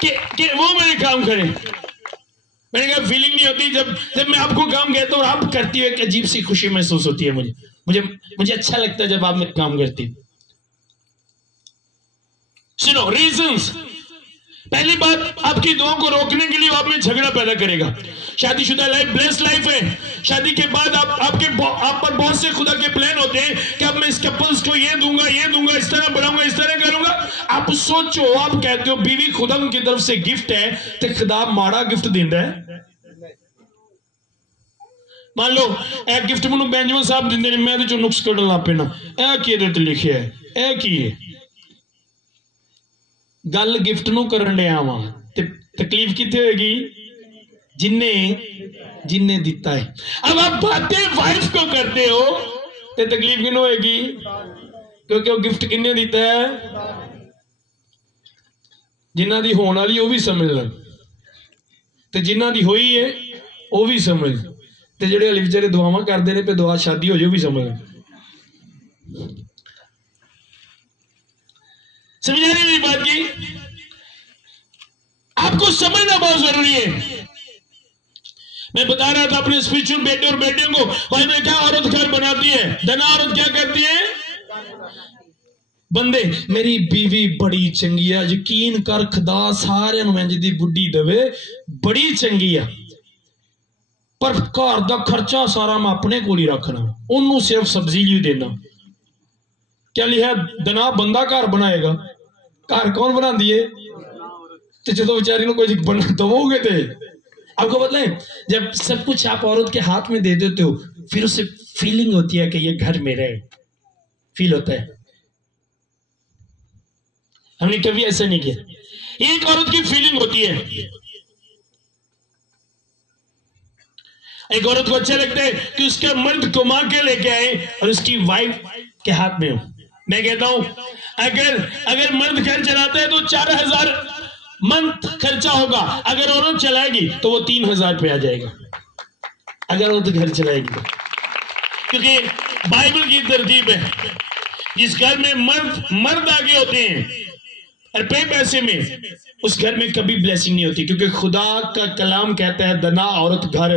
कि वो मेरे काम करे। मैंने कहा फीलिंग नहीं होती, जब मैं आपको काम कहता हूँ और आप करती है, एक अजीब सी खुशी महसूस होती है मुझे अच्छा लगता है जब आप मेरे काम करती है। सुनो रीजंस, पहली बात आपकी दुआ को रोकने के लिए आप में झगड़ा पैदा करेगा। शादीशुदा लाइफ ब्लेस्ड लाइफ है। शादी के बाद आप पर बहुत से खुदा के प्लान होते हैं कि अब मैं इस कपल्स को ये दूंगा, इस तरह बढ़ाऊंगा, इस तरह करूंगा। आप सोचो, आप कहते हो बीवी खुदा की तरफ से गिफ्ट है तो खुदा माड़ा गिफ्ट देता है। मान लो एक गिफ्ट मैं बेंजामिन साहब देंगे ने, मैं तो नुक्स कढ़न लग पैना, ए की लिखे है, ए की है गल गिफ्ट नूं करन दिया वा, तकलीफ कितने होगी जिन्ने दिता है। अब आप बातें वाइफ को करते हो तो तकलीफ किन्हों होगी क्योंकि वो गिफ्ट किन्ने दिता है, जिन्हां दी होने वाली वो भी समझ लन ते जिन्हां दी होई है वो भी समझ, ते जिहड़े हले बेचारे दुआवां करते हैं पे दुआ शादी हो जाए भी समझ। समझा रही मेरी बात की? आपको समझना बहुत जरूरी है। मैं बता रहा था अपने स्पिरिचुअल बेटे और बेटियों को, भाई ने क्या औरत घर बनाती है, धना औरत क्या करती है? बंदे मेरी बीवी बड़ी चंगी है, यकीन कर खुदा सारे इंज दी बुढ़ी दवे, बड़ी चंगी है, पर घर दा खर्चा सारा मैं अपने कोल ही रखना, उन्होंने सिर्फ सब्जी ही देना। क्या लिखा? दना बंदा घर बनाएगा, घर कौन बनाती है? तो जो बेचारी कोई बना दवोगे थे, आपको पता है जब सब कुछ आप औरत के हाथ में दे देते हो, फिर उसे फीलिंग होती है कि ये घर मेरा है, फील होता है। हमने कभी ऐसा नहीं किया। एक औरत की फीलिंग होती है, एक औरत को अच्छा लगता है कि उसका मर्द कमा के लेके आए और उसकी वाइफ के हाथ में हो। मैं कहता हूं अगर मर्द घर चलाता है तो 4000 मंथ खर्चा होगा, अगर औरत चलाएगी तो वो 3000 पे आ जाएगा, अगर औरत घर चलाएगी तो। क्योंकि बाइबल की तरतीब है, जिस घर में मर्द आगे होते हैं और पैसे में, उस घर में कभी ब्लेसिंग नहीं होती, क्योंकि खुदा का कलाम कहता है दना औरत घर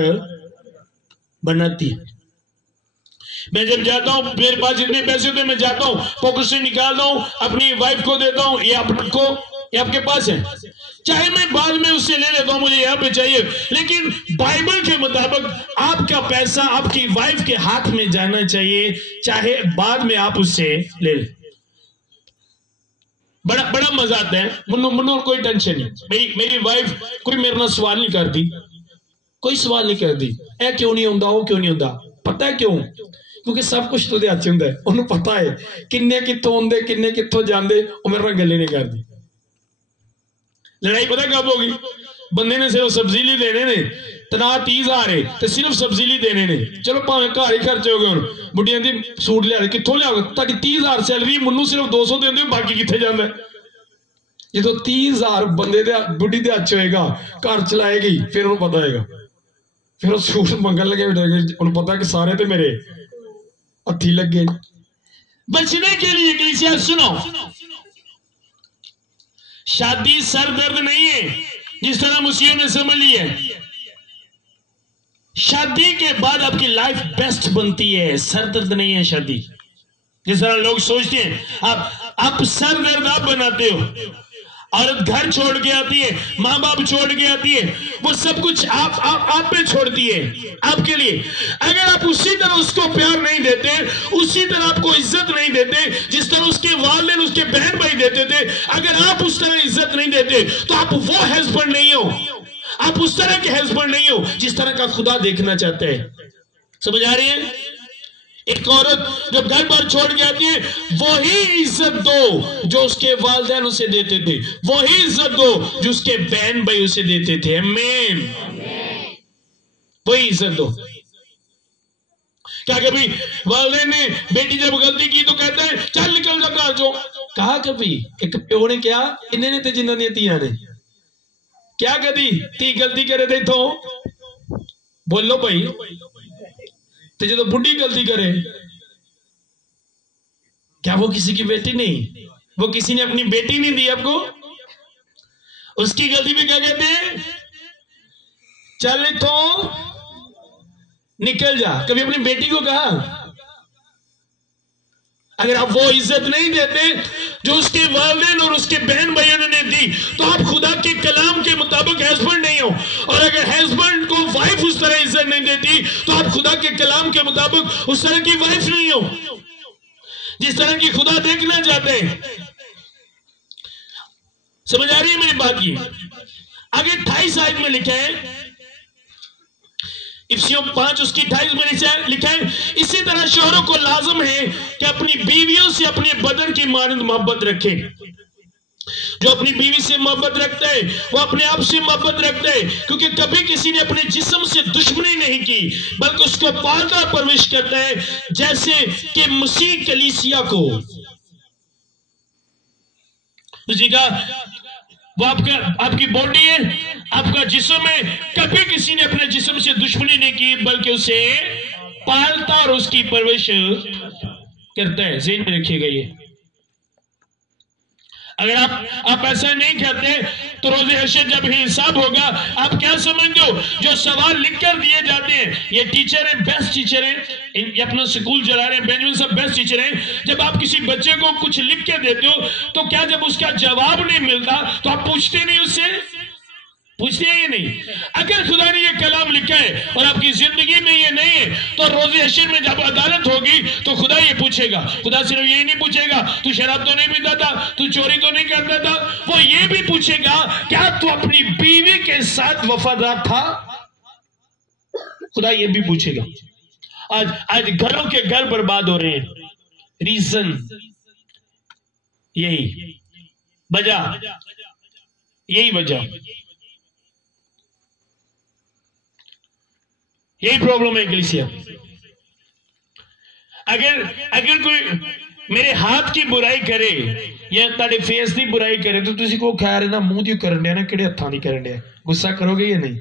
बनाती है। मैं जब जाता हूं, मेरे पास जितने पैसे होते हैं, मैं जाता हूं पॉकेट से निकालता हूं, अपनी वाइफ को देता हूं, ये आपको, ये आपके पास है, चाहे मैं बाद में उससे ले लेता हूं, मुझे यहां पे चाहिए, लेकिन बाइबल के मुताबिक आपका पैसा आपकी वाइफ के हाथ में जाना चाहिए, चाहे बाद में आप उससे ले लें। बड़ा मजा आता है। मुन्नू कोई टेंशन नहीं, मेरी वाइफ कोई मेरे नाल सवाल नहीं करती, कोई सवाल नहीं करती, ए क्यों नहीं होंदा, वो क्यों नहीं होंदा। पता है क्यों? क्योंकि सब कुछ तो हथ हुंदा है, उन्हें पता है किन्ने कित्थों आउंदे किन्ने कित्थों जांदे, वो मेरे नाल गल्ले नहीं करती। लड़ाई पता कब होगी? बंदे ने सिर्फ सब्सिडी देने ने, तना 30,000 है तो सिर्फ सब्सिडी देने ने, चलो भावें घर ही खर्चे हो गए, हुण बुढ़ियां दी सूट लिया कित्थों लियाओगे, ताकि 30,000 सैलरी, मुन्नू सिर्फ 200 देंदे, बाकी कित्थे जांदा है? जो 30,000 बंदे दे बुढ़ी दे हथ होएगा, घर चलाएगी, फिर उन्हें पता होगा, फिर वो सूट मंगन लगे बैठेगा, उन्हें पता कि सारे तो मेरे हथी लगे। बचने के लिए कलीसिया सुनो, शादी सर दर्द नहीं है जिस तरह मुसीह ने समझ ली है। शादी के बाद आपकी लाइफ बेस्ट बनती है, सर दर्द नहीं है शादी। जिस तरह लोग सोचते हैं आप सर दर्द आप बनाते हो, औरत घर छोड़ के आती है, माँ बाप छोड़ के आती है, वो सब कुछ आप पे छोड़ती है आपके लिए। अगर आप उसी तरह उसको प्यार नहीं देते, उसी तरह आपको इज्जत नहीं देते जिस तरह उसके वालिदैन उसके बहन भाई देते थे, अगर आप उस तरह इज्जत नहीं देते तो आप वो हस्बैंड नहीं हो, आप उस तरह के हस्बैंड नहीं हो जिस तरह का खुदा देखना चाहते हैं। समझ आ रही है? एक औरत जब घर पर छोड़ के आती है, वही इज्जत दो जो उसके वालिदैन उसे देते थे, वही इज्जत दो जो उसके बहन भाई उसे देते थे। आमीन। वही इज्जत दो। क्या कभी वालिदैन ने बेटी जब गलती की तो कहते हैं चल निकल जा घर चो? कहा कभी? एक प्यो ने क्या इन्हें ने जिन्हों ने तियां ने क्या कदी धी गलती करे थे तो बोलो भाई, तो जो बुढ़ी गलती करे, क्या वो किसी की बेटी नहीं? वो किसी ने अपनी बेटी नहीं दी आपको? उसकी गलती पे क्या कहते हैं? चल तो निकल जा। कभी अपनी बेटी को कहा? अगर आप वो इज्जत नहीं देते जो उसके वालिदैन और उसके बहन भाइयों ने दी, तो आप खुदा के कलाम के मुताबिक हस्बैंड नहीं हो। और अगर हस्बैंड को वाइफ उस तरह इज्जत नहीं देती, तो आप खुदा के कलाम के मुताबिक उस तरह की वाइफ नहीं हो जिस तरह की खुदा देखना चाहते हैं। समझ आ रही है मेरी बात की? आगे 28 आयत में लिखा है, इफिसियों 5 उसकी 28 में लिखा है, इसी तरह शौहरों को लाजम है कि अपनी बीवियों से अपने बदन की मानंद मोहब्बत रखे। जो अपनी बीवी से मोहब्बत रखता है वो अपने आप से मोहब्बत रखता है, क्योंकि कभी किसी ने अपने जिस्म से दुश्मनी नहीं की, बल्कि उसको पालता परवरिश करता है, जैसे कि मसीह कलीसिया को। वो आपकी बॉडी है, आपका जिस्म है, कभी किसी ने अपने जिस्म से दुश्मनी नहीं की, बल्कि उसे पालता और उसकी परवरिश करता है। ज़हन में रखिएगा ये। अगर आप ऐसा नहीं करते तो रोज़े हशर जब हिसाब होगा, आप क्या समझते हो, जो सवाल लिख कर दिए जाते हैं, ये टीचर हैं, बेस्ट टीचर हैं, ये अपना स्कूल चला रहे हैं, बेंजामिन साहब बेस्ट टीचर हैं। जब आप किसी बच्चे को कुछ लिख के देते हो तो क्या जब उसका जवाब नहीं मिलता तो आप पूछते नहीं उससे? पूछते हैं ये नहीं? अगर खुदा ने ये कलाम लिखा है और आपकी जिंदगी में ये नहीं है तो रोज़े हशर में जब अदालत होगी तो खुदा ये पूछेगा। खुदा सिर्फ यही नहीं पूछेगा तू शराब तो नहीं पीता था, तू चोरी तो नहीं करता था, वो ये भी पूछेगा क्या तू अपनी बीवी के साथ वफादार था? खुदा ये भी पूछेगा। आज घरों के घर बर्बाद हो रहे हैं, रीजन यही, वजह यही, वजह यही प्रॉब्लम है कलीसिया। अगर कोई मेरे हाथ की बुराई करे या ताड़े फेस की बुराई करे तो तुसी को खैर ना मुंह दी करन दिया ना किहड़े हत्थां दी करन दिया, गुस्सा करोगे या नहीं?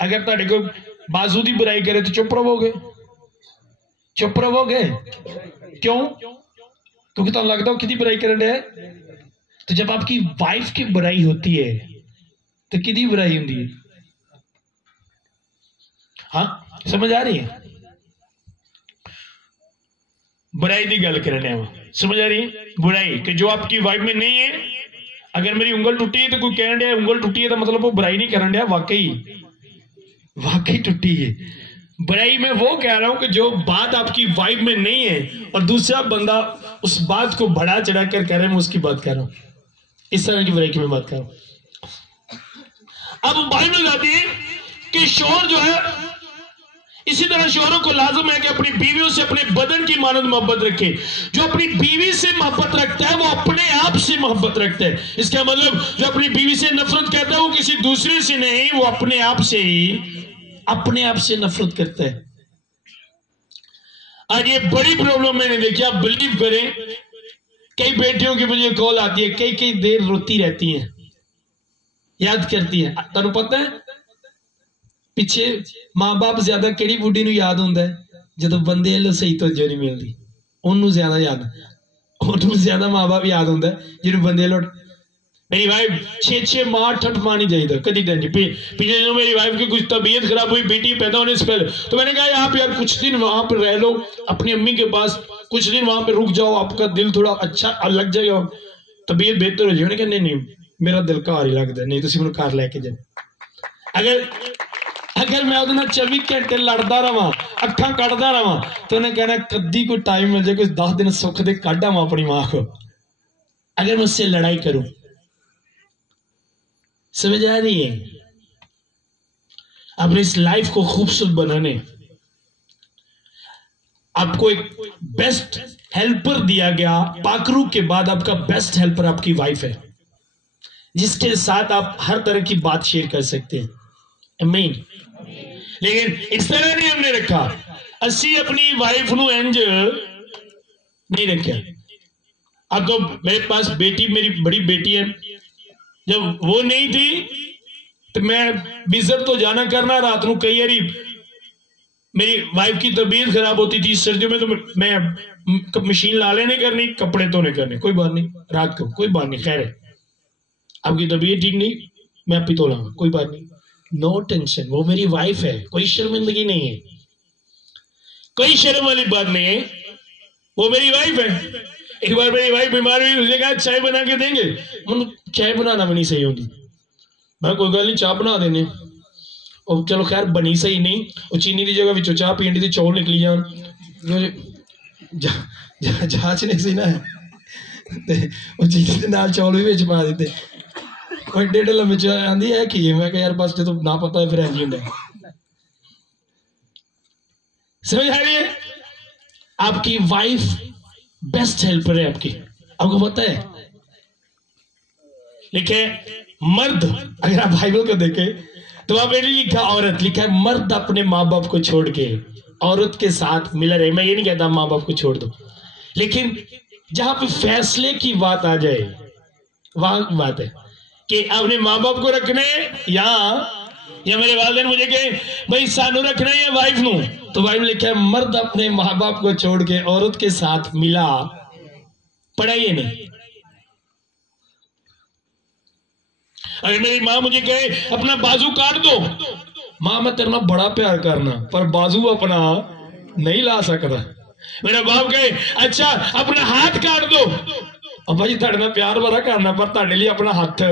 अगर ताड़े को बाजू की बुराई करे तो चुप रहोगे? चुप रहोगे क्यों? क्योंकि तो लगता हो किदी बुराई करन दिया। तो जब आपकी वाइफ की बुराई होती है तो किदी बुराई होती है? हाँ समझ आ रही है? बुराई की गल करने, समझ आ रही है? बुराई कि जो आपकी वाइफ में नहीं है। अगर मेरी उंगल टूटी है तो कोई कह रहा है उंगल टूटी है तो मतलब वो बुराई नहीं करन दिया, वाकई टूटी है। बुराई में वो कह रहा हूं कि जो बात आपकी वाइफ में नहीं है और दूसरा बंदा उस बात को बढ़ा चढ़ा कर कह रहे हैं, मैं उसकी बात कर रहा हूं। इस तरह की बुराई की मैं बात कर रहा हूं। अब बाइबल कहती है कि शौहर जो है, इसी तरह शौहरों को लाजम है कि अपनी बीवियों से अपने बदन की मानद मोहब्बत रखे। जो अपनी बीवी से मोहब्बत रखता है वो अपने आप से मोहब्बत रखता है। इसका मतलब जो अपनी बीवी से नफरत करता है वो किसी दूसरे से नहीं, वो अपने आप से ही नफरत करता है। आज ये बड़ी प्रॉब्लम मैंने देखी, आप बिलीव करें, कई बेटियों की मुझे कॉल आती है, कई देर रोती रहती हैं, याद करती है। तुहानू पता है पिछे मां बाप ज्यादा केड़ी बुढ़ी नूं याद हुंदा है? जदों बंदे वालों सही तवज्जो नहीं मिलती, उन्होंने ज्यादा याद, उन्होंने ज्यादा मां बाप याद हुंदा है जिन्होंने बंदे वालों। मेरी वाइफ 6 माह 8 माह नहीं जाइए कभी दिन। पिछले दिनों मेरी वाइफ की कुछ तबीयत खराब हुई, बेटी पैदा होने से पहले, तो मैंने कहा आप यार कुछ दिन वहां पर रह लो अपनी अम्मी के पास, कुछ दिन वहां पर रुक जाओ, आपका दिल थोड़ा अच्छा लग जाएगा, तबीयत बेहतर हो जाएगी। कहने नहीं मेरा दिल घर ही लगता नहीं, तुम मैं घर लैके जाओ। अगर मैं उहदे नाल 24 घंटे लड़ता रहा, अखा कटदा रहा, तो उन्हें कहना कदी कोई टाइम मिल जाए, कुछ 10 दिन सुख दे काटा मैं अपनी मां को, अगर मैं उससे लड़ाई करूं। समझ आ रही है? अपनी इस लाइफ को खूबसूरत बनाने आपको एक बेस्ट हेल्पर दिया गया। पाकरू के बाद आपका बेस्ट हेल्पर आपकी वाइफ है, जिसके साथ आप हर तरह की बात शेयर कर सकते हैं। आमीन। लेकिन इस तरह नहीं हमने रखा, असी अपनी वाइफ नू इंज नहीं रखा। अब तो मेरे पास बेटी, मेरी बड़ी बेटी है, जब वो नहीं थी तो मैं बिजर तो जाना करना, रात को कई बारी मेरी वाइफ की तबीयत खराब होती थी सर्दियों में, तो मैं मशीन ला लेने करनी, कपड़े धोने करने, कोई बात नहीं, रात को कोई बात नहीं, खैर है आपकी तबीयत ठीक नहीं मैं आप ही धो लाऊंगा, कोई बात नहीं, नो टेंशन। वो मेरी वाइफ है, कोई शर्मिंदगी नहीं है, कोई शर्म वाली बात नहीं है, वो मेरी वाइफ है। एक बार मेरी वाइफ बीमार हुई, उसने कहा चाय बना के देंगे, चाय बनाना भी नहीं सही होती, मैं कोई गल नहीं चाह बना देने, और चलो खैर बनी सही नहीं, और चीनी की जगह विचों चाह पीने दी चौल निकली जान, जांच नहीं सी ना, चीनी के नाल चौल भी विच पा दिते, कोई डेढ़ लम्बे च आंदी है कि मैं यार बस जो ना पता है फिर ऐसी होंगे। समझ आ रही है? आपकी वाइफ बेस्ट हेल्पर है आपकी, आपको पता है। लिखे मर्द, अगर आप बाइबल को देखें तो वहां पे लिखा औरत, लिखा है मर्द अपने माँ बाप को छोड़ के औरत के साथ मिला रहे। मैं ये नहीं कहता माँ बाप को छोड़ दो, लेकिन जहां पे फैसले की बात आ जाए वहां बात है कि अपने माँ बाप को रखने या मेरे वालिदैन मुझे कहे भाई सानू रखना है या वाइफ नू, तो वाइफ लिखा है मर्द अपने माँ बाप को छोड़ के औरत के साथ मिला, पढ़ाइए नहीं। अगर मेरी माँ मुझे कहे अपना बाजू काट दो, मां मैं तेरे नाल बड़ा प्यार करना पर बाजू अपना नहीं ला सकता। मेरा बाप कहे अच्छा अपना हाथ काट दो, अब्बा जी तेरे नाल प्यार बड़ा करना पर तेरे लिए अपना हाथ।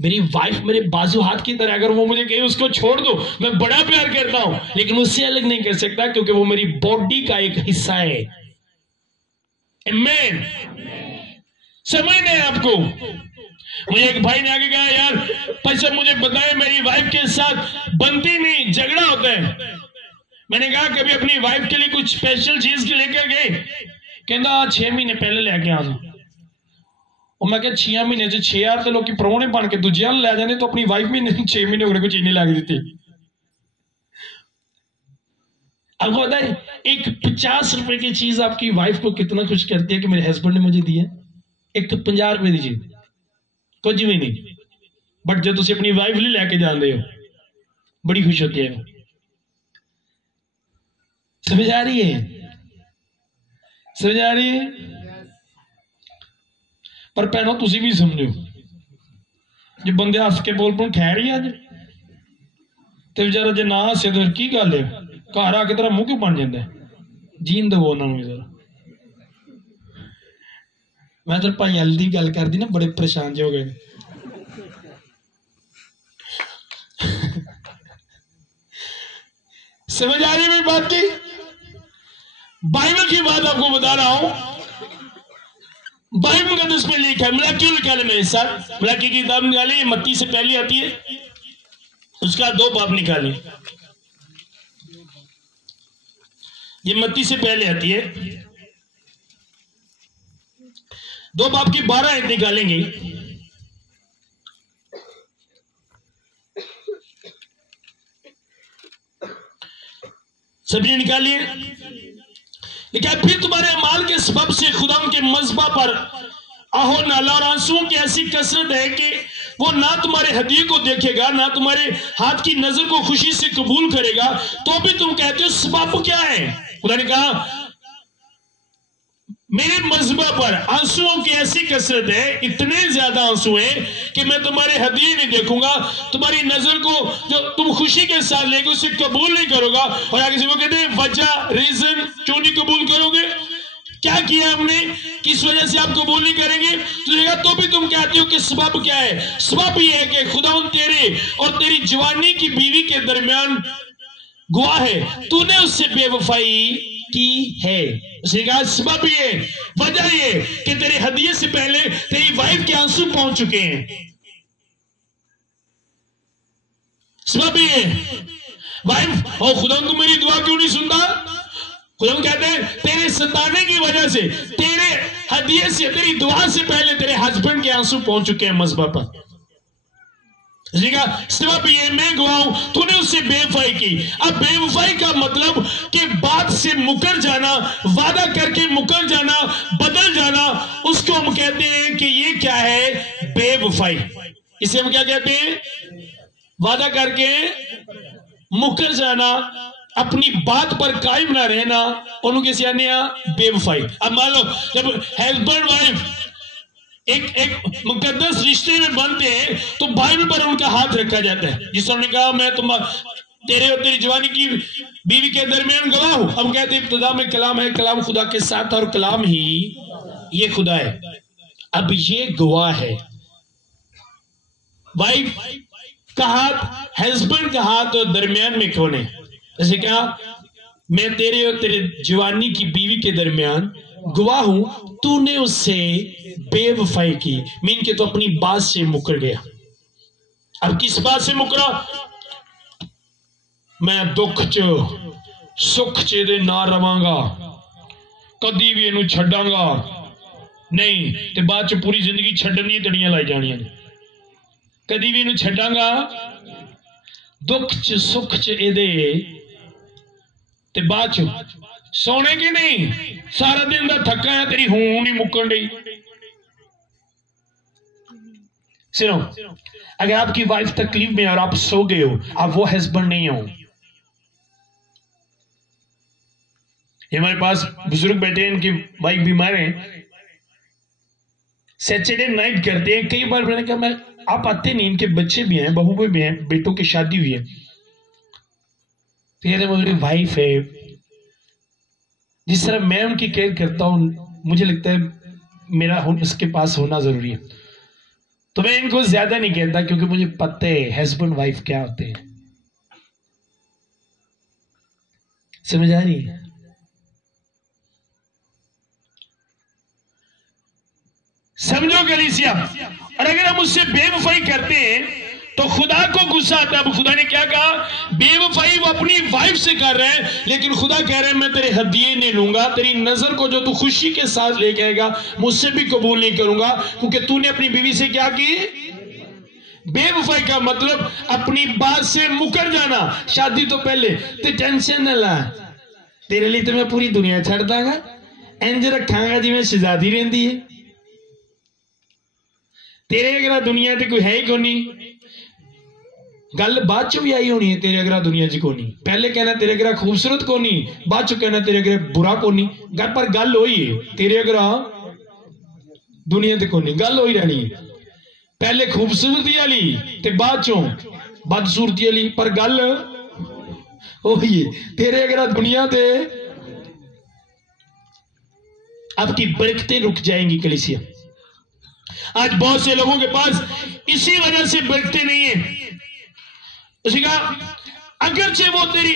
मेरी वाइफ मेरे बाजू हाथ की तरह, अगर वो मुझे कहे उसको छोड़ दो, मैं बड़ा प्यार करता हूं लेकिन उससे अलग नहीं कर सकता क्योंकि वो मेरी बॉडी का एक हिस्सा है। आमीन। समझना है आपको। मुझे एक भाई ने आगे कहा यार पैसा मुझे बताए मेरी वाइफ के साथ बनती नहीं, झगड़ा होता है। मैंने कहा कभी अपनी वाइफ के लिए कुछ स्पेशल चीज लेकर गए? कहता 6 महीने पहले लेके आ जाओ। और मैं क्या 6 महीने 6 तो लोग परौने बन के दूजे ले जाने, तो अपनी वाइफ महीने 6 महीने होने को चीज नहीं लग देती। आपको पता है एक 50 रुपए की चीज आपकी वाइफ को कितना खुश करती है कि मेरे हस्बैंड ने मुझे दिया। एक तो 50 रुपए दी चीज कुछ भी नहीं, बट जो तुम अपनी वाइफ लिए लेके जाते हो बड़ी खुश होती है। समझ आ रही है? समझ आ रही है? पर भैनों तुसी भी समझो, जो बंदे हस के बोल पौन खैर ही अज ते बेचारा जे ना हसे तो की गल है, घर आके तेरा मुंह क्यों बन जाता है? जीन दो उन्होंने जरा। मैं तो भाई अल की गल कर दी ना, बड़े परेशान जो हो गए। समझ आ रही मेरी बात की? बाइबल की बात आपको बता रहा हूं। बाइबल का उसमें लिखा है, मलाकी निकाले मेरे साथ, मलाकी की किताब निकाले, ये मत्ती से पहले आती है, उसका 2 बाब निकाले। ये मत्ती से पहले आती है, 2 बाब की 12 आयत निकालेंगे। सब्जी निकालिए। लिखा फिर तुम्हारे माल के सबब से खुदा के मज़बा पर आहो नाला और आंसुओं की ऐसी कसरत है कि वो ना तुम्हारे हदिये को देखेगा ना तुम्हारे हाथ की नजर को खुशी से कबूल करेगा, तो भी तुम कहते हो सबब क्या है? खुदा ने कहा मेरे मज़बा पर आंसुओं की ऐसी कसरत है, इतने ज्यादा आंसू हैं कि मैं तुम्हारे हदिये नहीं देखूंगा, तुम्हारी नजर को जो तुम खुशी के साथ लेके उसे कबूल नहीं करोगा। और आगे से वो कहते हैं वजह रीजन क्यों नहीं कबूल करोगे, क्या किया हमने, किस वजह से आप कबूल नहीं करेंगे? तो भी तुम कहते हो कि सबब क्या है? सबब यह है कि खुदावंद तेरे और तेरी जवानी की बीवी के दरमियान गवाह है, तूने उससे बेवफाई की है। उसने कहा सबब ये, वजह ये कि तेरे हदिये से पहले तेरी वाइफ के आंसू पहुंच चुके हैं। सबब ये वाइफ, और खुदा तू मेरी दुआ क्यों नहीं सुनता? खुदा कहते हैं तेरे सताने की वजह से, तेरे हदिये से, तेरी दुआ से पहले तेरे हस्बैंड के आंसू पहुंच चुके हैं मज़बा पर। सबब ये मैं गवाऊं तूने उससे बेवफाई की। अब बेवफाई का मतलब कि बात से मुकर जाना, वादा करके मुकर जाना, बदल जाना, उसको हम कहते हैं कि ये क्या है? बेवफाई। इसे हम क्या कहते हैं? वादा करके मुकर जाना, अपनी बात पर कायम ना रहना, उन्होंने कैसे आने बेवफाई। अब मान लो जब हस्बैंड वाइफ एक मुकद्दस रिश्ते में बनते हैं तो बाइबल पर उनका हाथ रखा जाता है। जिस ने कहा मैं तेरे और तेरी जवानी की बीवी के दरमियान गवाह हूं। हम कहते हैं इब्तिदा में कलाम है, कलाम खुदा के साथ और कलाम ही ये खुदा है। अब ये गवाह है, वाइफ का हाथ, हस्बैंड का हाथ और दरमियान में कौन है? जैसे कहा मैं तेरे और तेरे जवानी की बीवी के दरमियान गवाह हूं, तूने उससे बेवफाई की, मीन के तो अपनी बात से मुकर गया। अब किस बात से मुकरा? मैं दुख च सुख च दे ना रवांगा, कदी भी इनू छड्डांगा नहीं, ते बाद च पूरी जिंदगी छड्डन दी तड़ियां लाई जानियां ने। कदी भी इनू छड्डांगा, दुख च सुख च एदे, ते बाद च सोने की नहीं, सारा दिन का थका है, तेरी हूं नहीं मुकन रही। सुनो, अगर आपकी वाइफ तकलीफ में और आप सो गए हो, आप वो हस्बैंड नहीं हो। हमारे पास बुजुर्ग बैठे हैं, इनकी वाइफ बीमार है, सैटरडे नाइट करते हैं। कई बार मैंने कहा मैं आप आते नहीं, इनके बच्चे भी हैं, बहू भी हैं, बेटों की शादी हुई है, फिर मेरी वाइफ है, जिस तरह मैं उनकी केयर करता हूँ मुझे लगता है मेरा उसके पास होना जरूरी है। तो मैं इनको ज्यादा नहीं कहता क्योंकि मुझे पता है हस्बैंड वाइफ क्या होते हैं। समझ आ रही है? समझो कलीसिया। और अगर हम उससे बेवफाई करते हैं तो खुदा को गुस्सा आता है। अब खुदा ने क्या कहा? बेवफाई वो अपनी वाइफ से कर रहे हैं, लेकिन खुदा कह रहे हैं मैं तेरे हदिये नहीं लूंगा, तेरी नजर को जो तू खुशी के साथ लेके आएगा मुझसे भी कबूल नहीं करूंगा, क्योंकि तूने अपनी बीवी से क्या की? बेवफाई का मतलब अपनी बात से मुकर जाना। शादी तो पहले तो टेंशन न ला, तेरे लिए तो मैं पूरी दुनिया छड़ दांगा, इंज रखांगा जिवें शहजादी रहिंदी है, तेरे अगरा दुनिया ते कोई है ही कोनी। गल बाद चो भी आई होनी है, तेरे अगरा दुनिया च कोनी। पहले कहना तेरे अगरा खूबसूरत कोनी, बाद चो कहना तेरे अगरा बुरा कोनी। पर गल होई है, तेरे अगरा दुनिया ते कोनी, गल होई रहनी है। पहले खूबसूरती वाली ते बाद चो बदसूरती वाली, पर गल होई है तेरे अगरा दुनिया ते। आपकी बरकतें रुक जाएंगी कलीसिया। आज बहुत से लोगों के पास इसी वजह से बरकतें नहीं है। उसी का अगरचे वो तेरी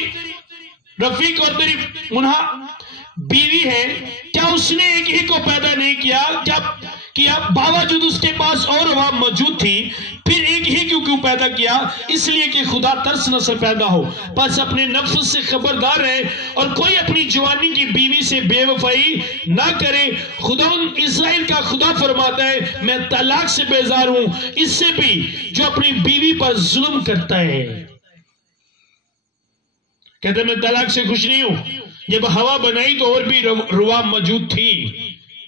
रफीक और तेरी मुन्हा बीवी है, क्या उसने एक ही को पैदा नहीं किया? जब किया बावजूद उसके पास और वह मौजूद थी, फिर एक ही क्यों पैदा किया? इसलिए कि खुदा तरस नस्ल पैदा हो। बस अपने नफ्स से खबरदार रहे और कोई अपनी जवानी की बीवी से बेवफाई ना करे। खुदा इस्राएल का खुदा फरमाता है मैं तलाक से बेजार हूं, इससे भी जो अपनी बीवी पर जुल्म करता है। कहते मैं तलाक से खुश नहीं हूं। जब हवा बनाई तो और भी रुआ मौजूद थी,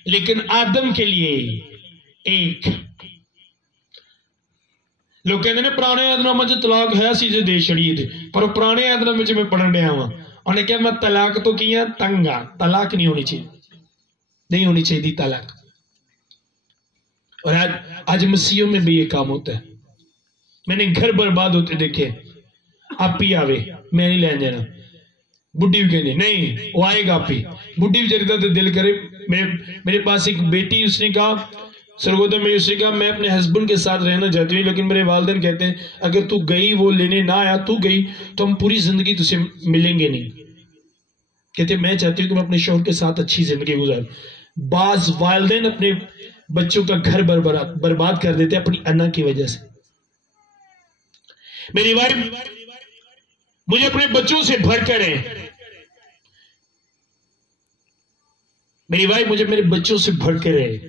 लेकिन आदम के लिए एक। लोग कहते ने पुराने आदनामे च तलाक है सी जे दे छड़िए थे, पर पुराने आदनामे च मैं पढ़न रहा वहां, उन्हें क्या मैं तलाक तो किया तंगा, तलाक नहीं होनी चाहिए, नहीं होनी चाहिए तलाक। और आज मसीहों में भी ये काम होता है। मैंने घर बर्बाद होते देखे, आप ही आवे मैं नहीं लेन जाना। बुढ़ी भी कहती नहीं वो आएगा आप ही। बुढ़ी बेचारी का तो दिल करे। मेरे पास एक बेटी, उसने कहा सरगोदा में, उसने कहा मैं अपने हस्बैंड के साथ रहना चाहती हूँ, लेकिन मेरे वालिदैन कहते हैं अगर तू गई, वो लेने ना आया, तू गई तो हम पूरी जिंदगी तुझसे मिलेंगे नहीं। कहते मैं चाहती हूँ कि मैं अपने शौहर के साथ अच्छी जिंदगी गुजारूं। बाज वालिदैन अपने बच्चों का घर बर्बाद कर देते अपनी अन्ना की वजह से। मेरी वाइफ मुझे अपने बच्चों से भर कर है, मेरी वाइफ मुझे मेरे बच्चों से भर कर है।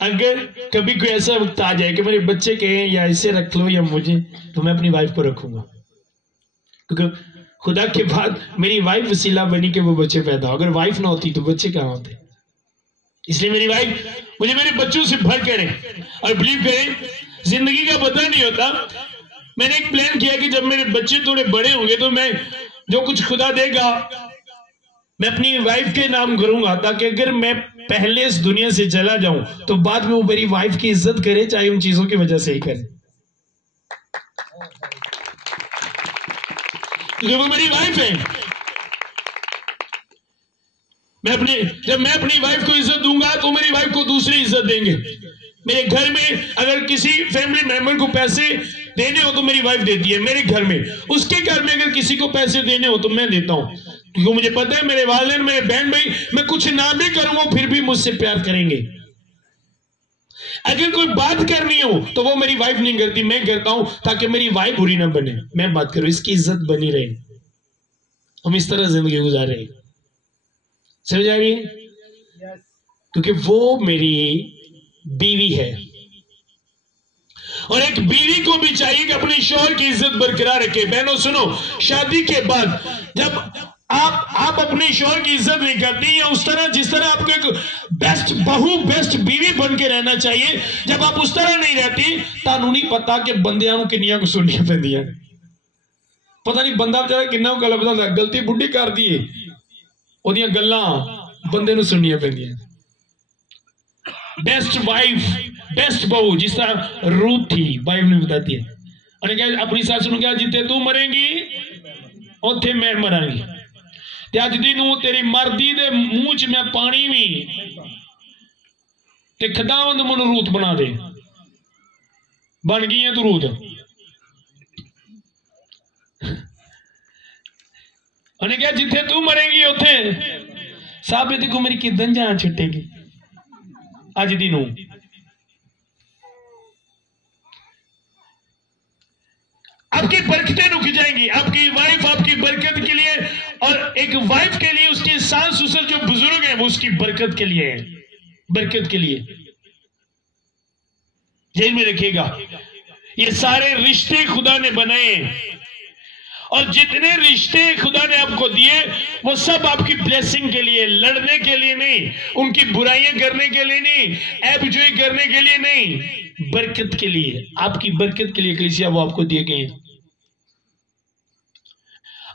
अगर कभी कोई ऐसा वक्त आ जाए कि मेरे बच्चे कहें या इसे रख लो या मुझे, तो मैं अपनी वाइफ को रखूंगा, क्योंकि खुदा के बाद मेरी वाइफ वसीला बनी कि वो बच्चे पैदा हो। अगर वाइफ ना होती तो बच्चे कहां होते? इसलिए मेरी वाइफ मुझे मेरे बच्चों से भर कर है। और बिलीव करें जिंदगी का पता नहीं होता। मैंने एक प्लान किया कि जब मेरे बच्चे थोड़े बड़े होंगे तो मैं जो कुछ खुदा देगा मैं अपनी वाइफ के नाम करूंगा, ताकि अगर मैं पहले इस दुनिया से चला जाऊं तो बाद में वो मेरी वाइफ की इज्जत करे, चाहे उन चीजों की वजह से ही करे, क्योंकि वो मेरी वाइफ है। जब मैं अपनी वाइफ को इज्जत दूंगा तो मेरी वाइफ को दूसरी इज्जत देंगे। मेरे घर में अगर किसी फैमिली मेंबर को पैसे देने हो तो मेरी वाइफ देती है मेरे घर में, उसके घर में अगर किसी को पैसे देने हो तो मैं देता हूं, क्योंकि मुझे पता है मेरे वालिदैन, मेरे बहन भाई, मैं कुछ ना भी करूंगा फिर भी मुझसे प्यार करेंगे। अगर कोई बात करनी हो तो वो मेरी वाइफ नहीं करती, मैं करता हूं, ताकि मेरी वाइफ बुरी ना बने, मैं बात करूं, इसकी इज्जत बनी रहे। हम इस तरह जिंदगी गुजारे, समझ आ रही है? क्योंकि वो मेरी बीवी है। और एक बीवी को भी चाहिए कि अपने शौहर की इज्जत बरकरार रखे। बहनों सुनो, शादी के बाद जब आप अपने शौहर की इज्जत नहीं करती, या उस तरह जिस तरह आपको एक बेस्ट बहू, बेस्ट बीवी बन के रहना चाहिए, जब आप उस तरह नहीं रहती, तानू नहीं पता कि बंदियां नूं किन्नियां कुछ सुननियां पैंदियां। पता नहीं बंदा बेचारा किन्ना गल बतांदा, गलती बुढ़ी कर दी है, ओदियां गल्लां बंदे नूं सुननियां पैंदियां। बेस्ट वाइफ बेस्ट बहू जिस तरह रूथ थी बाइबल में बताती है। और क्या अपनी सास ने क्या जिते तू मरेंगी उथे मैं मरांगी ते अज दी नूं तेरी मरदी दे मुंह च मैं पानी भी ते खदावंद मैनूं रूथ बना दे। बन गई है तू रूथ। उन्हें क्या जिथे तू मरेंगी उथे साबित देखो मेरी किदन जान छुटेगी अज दी नूं। आपकी बरकतें रुक जाएंगी। आपकी वाइफ आपकी बरकत के लिए, और एक वाइफ के लिए उसके सास ससुर जो बुजुर्ग हैं वो उसकी बरकत के लिए है, बरकत के लिए। जेल में रखिएगा ये सारे रिश्ते खुदा ने बनाए, और जितने रिश्ते खुदा ने आपको दिए वो सब आपकी ब्लेसिंग के लिए, लड़ने के लिए नहीं, उनकी बुराइयां करने के लिए नहीं, एबजॉय करने के लिए नहीं, बरकत के लिए, आपकी बरकत के लिए कलीसिया वो आपको दिए गए हैं।